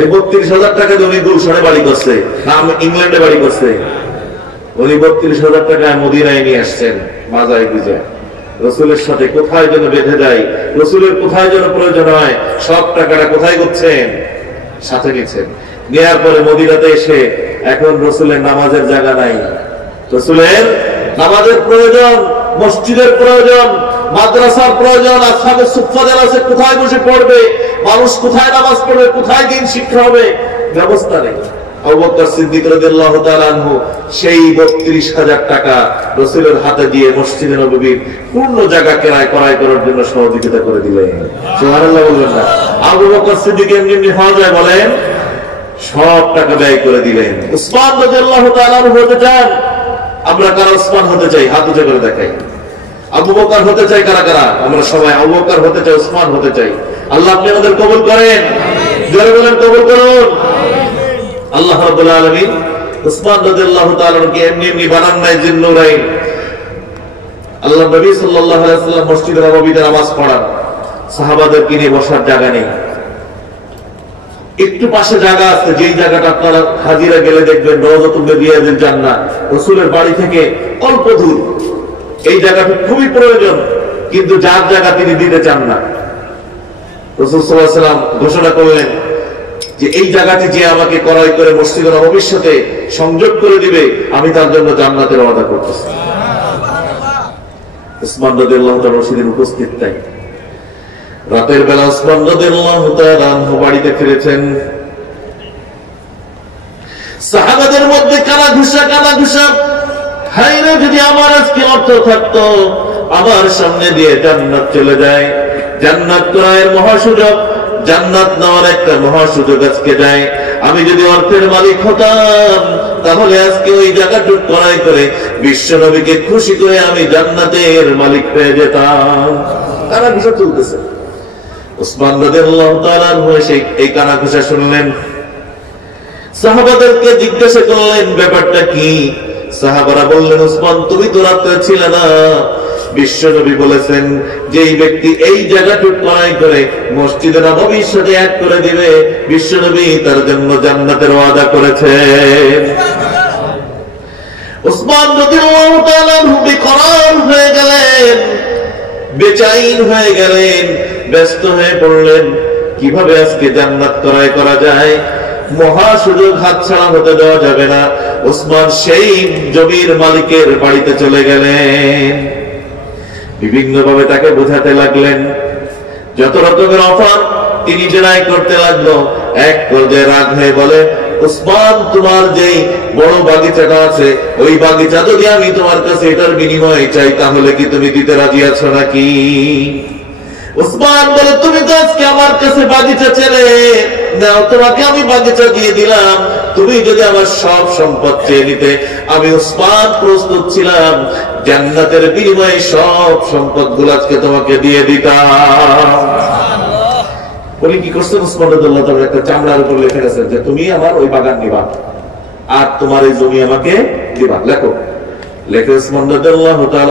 এই 32,000 টাকা দিয়ে উনি গুলশানে বাড়ি করছে না ইংল্যান্ডে বাড়ি করছে? উনি 32,000 টাকায় মদিনায় নিয়ে আসছেন মাজায় গুজে। রসুলের সাথে কোথায় যেন বেঁধে যায়, রসুলের কোথায় যেন প্রয়োজন হয়, সব টাকাটা কোথায় করছেন? সাথে নিচ্ছেন। নেয়ার পরে মদিনাতে এসে এখন রসুলের নামাজের জায়গা নাই। রসুলের নামাজের প্রয়োজন, মসজিদের প্রয়োজন, মাদ্রাসার প্রয়োজন, আসহাবে সুফফাদের আছে কোথায় বসে পড়বে, মানুষ কোথায় নামাজ পড়বে, কোথায় দিন শিক্ষা হবে, ব্যবস্থা নেই। আবু বকর সিদ্দিক রাদিয়াল্লাহু তাআলা আনহু সেই 32,000 টাকা রাসূলের হাতে দিয়ে মসজিদে নববীর পূর্ণ জায়গা ক্রয় করার জন্য সহযোগিতা করে দিলেন। সুবহানাল্লাহ বলবেন না? আবু বকর সিদ্দিক এমনি হওয়া যায় বলেন? সব টাকা ব্যয় করে দিলেন। উসমান রাদিয়াল্লাহু তাআলা আনহু হতে চান? আমরা কারা উসমান হতে চাই? হাত উঁচু করে দেখাই। আবু বকর হতে চাই কারা কারা? আমরা সবাই আবু বকর হতে চাই, উসমান হতে চাই। আল্লাহ আপনি আমাদের কবুল করেন। জোরে বলেন কবুল করুন। আল্লাহ রাব্বুল আলামিন উসমান রাদিয়াল্লাহু তাআলাকে এমনি বানান নাই জিন্নুরাইন। আল্লাহ নবী সাল্লাল্লাহু আলাইহি ওয়াসাল্লাম মসজিদে নববীতে নামাজ পড়ান, সাহাবাদেরকে নিয়ে বসার জায়গা নেই। একটু পাশে জায়গা আছে, যেই জায়গাটা আপনারা হাজিরা গেলে দেখবেন রওজাতুল রিয়াজিল জান্নাহ, রাসূলের বাড়ি থেকে অল্প দূর। এই জায়গাটা খুবই প্রয়োজন, কিন্তু যার জায়গা তিনি দিতে চান না। রাসূল সাল্লাল্লাহু আলাইহি ওয়াসাল্লাম ঘোষণা করলেন যে এই জায়গাটি যে আমাকে ক্রয় করে মসজিদের ভবিষ্যতে সংযোগ করে দিবে, আমি তার জন্য জান্নাতের ওয়াদা করতেছি। উসমান রাদিয়াল্লাহু তাআলা মসজিদে উপস্থিত তাই রাতের বেলা উসমান রাদিয়াল্লাহু তাআলা আনহু বাড়িতে ফিরেছেন। সাহাবাদের মধ্যে কানা ঘুষা, হায়রে যদি আমার আজকে অর্থ থাকতো, আমার সামনে দিয়ে জান্নাত চলে যায়, জান্নাত ক্রয়ের মহাসুযোগ, জান্নাত নেওয়ার একটা মহাসুযোগ আজকে যায়। আমি যদি অর্থের মালিক হতাম, তাহলে আজকে ওই জায়গাটুক ক্রয় করে বিশ্ব নবীকে খুশি করে আমি জান্নাতের মালিক পেয়ে যেতাম। কানা ঘুষা চলতেছে। উসমান রাদিয়াল্লাহু তাআলা আনহু এই কানা ঘুষা শুনলেন, সাহাবাদেরকে জিজ্ঞাসা করলেন ব্যাপারটা কি। সাহাবারা বললেন, উসমান তুমি তো রাতে ছিলে না, বিশ্ব নবী বলেছেন যে এই ব্যক্তি এই জায়গাটুক ক্রয় করে মসজিদে নববীর সাথে এক করে দিবে, বিশ্ব নবী তার জন্য জান্নাতের ওয়াদা করেছেন। উসমান রাদিয়াল্লাহু তাআলা বেকরার হয়ে গেলেন, বেচাইন হয়ে গেলেন, ব্যস্ত হয়ে পড়লেন কিভাবে আজকে জান্নাত ক্রয় করা যায়। মহা সুযোগ হাতছাড়া হতে দেওয়া যাবে না। উসমান সেই জমির মালিকের বাড়িতে চলে গেলেন, বিভিন্ন ভাবে তাকে বোঝাতে লাগলেন, যত রকমের অফার তিনি জেনাই করতে লাগলো। এক পর্যায়ে রাগ হয়ে বলে, উসমান তোমার যেই বড় বাগিচাটা আছে, ওই বাগিচা যদি আমি তোমার কাছে এটার বিনিময়ে চাই, তাহলে কি তুমি দিতে রাজি আছো নাকি? উসমান বলে, তুমি তো আজকে আমার কাছে বাগিচা ছেড়ে নাও, তোমাকে আমি বাগিচা দিয়ে দিলাম, তুমি যদি আমার সব সম্পদ চেয়ে নিতে, আমি উসমান প্রস্তুত ছিলাম জান্নাতের বিনিময়ে সব সম্পদ গুলো আজকে তোমাকে দিয়ে দিতাম। উনি কি করছেন? উসমান রাদিয়াল্লাহু তাআলা একটা চামড়ার উপর লিখে গেছেন যে তুমি আমার ওই বাগান নিবা আর তোমার এই জমি আমাকে দিবা। লেখো, লেখে উসমান রাদিয়াল্লাহু তাআলা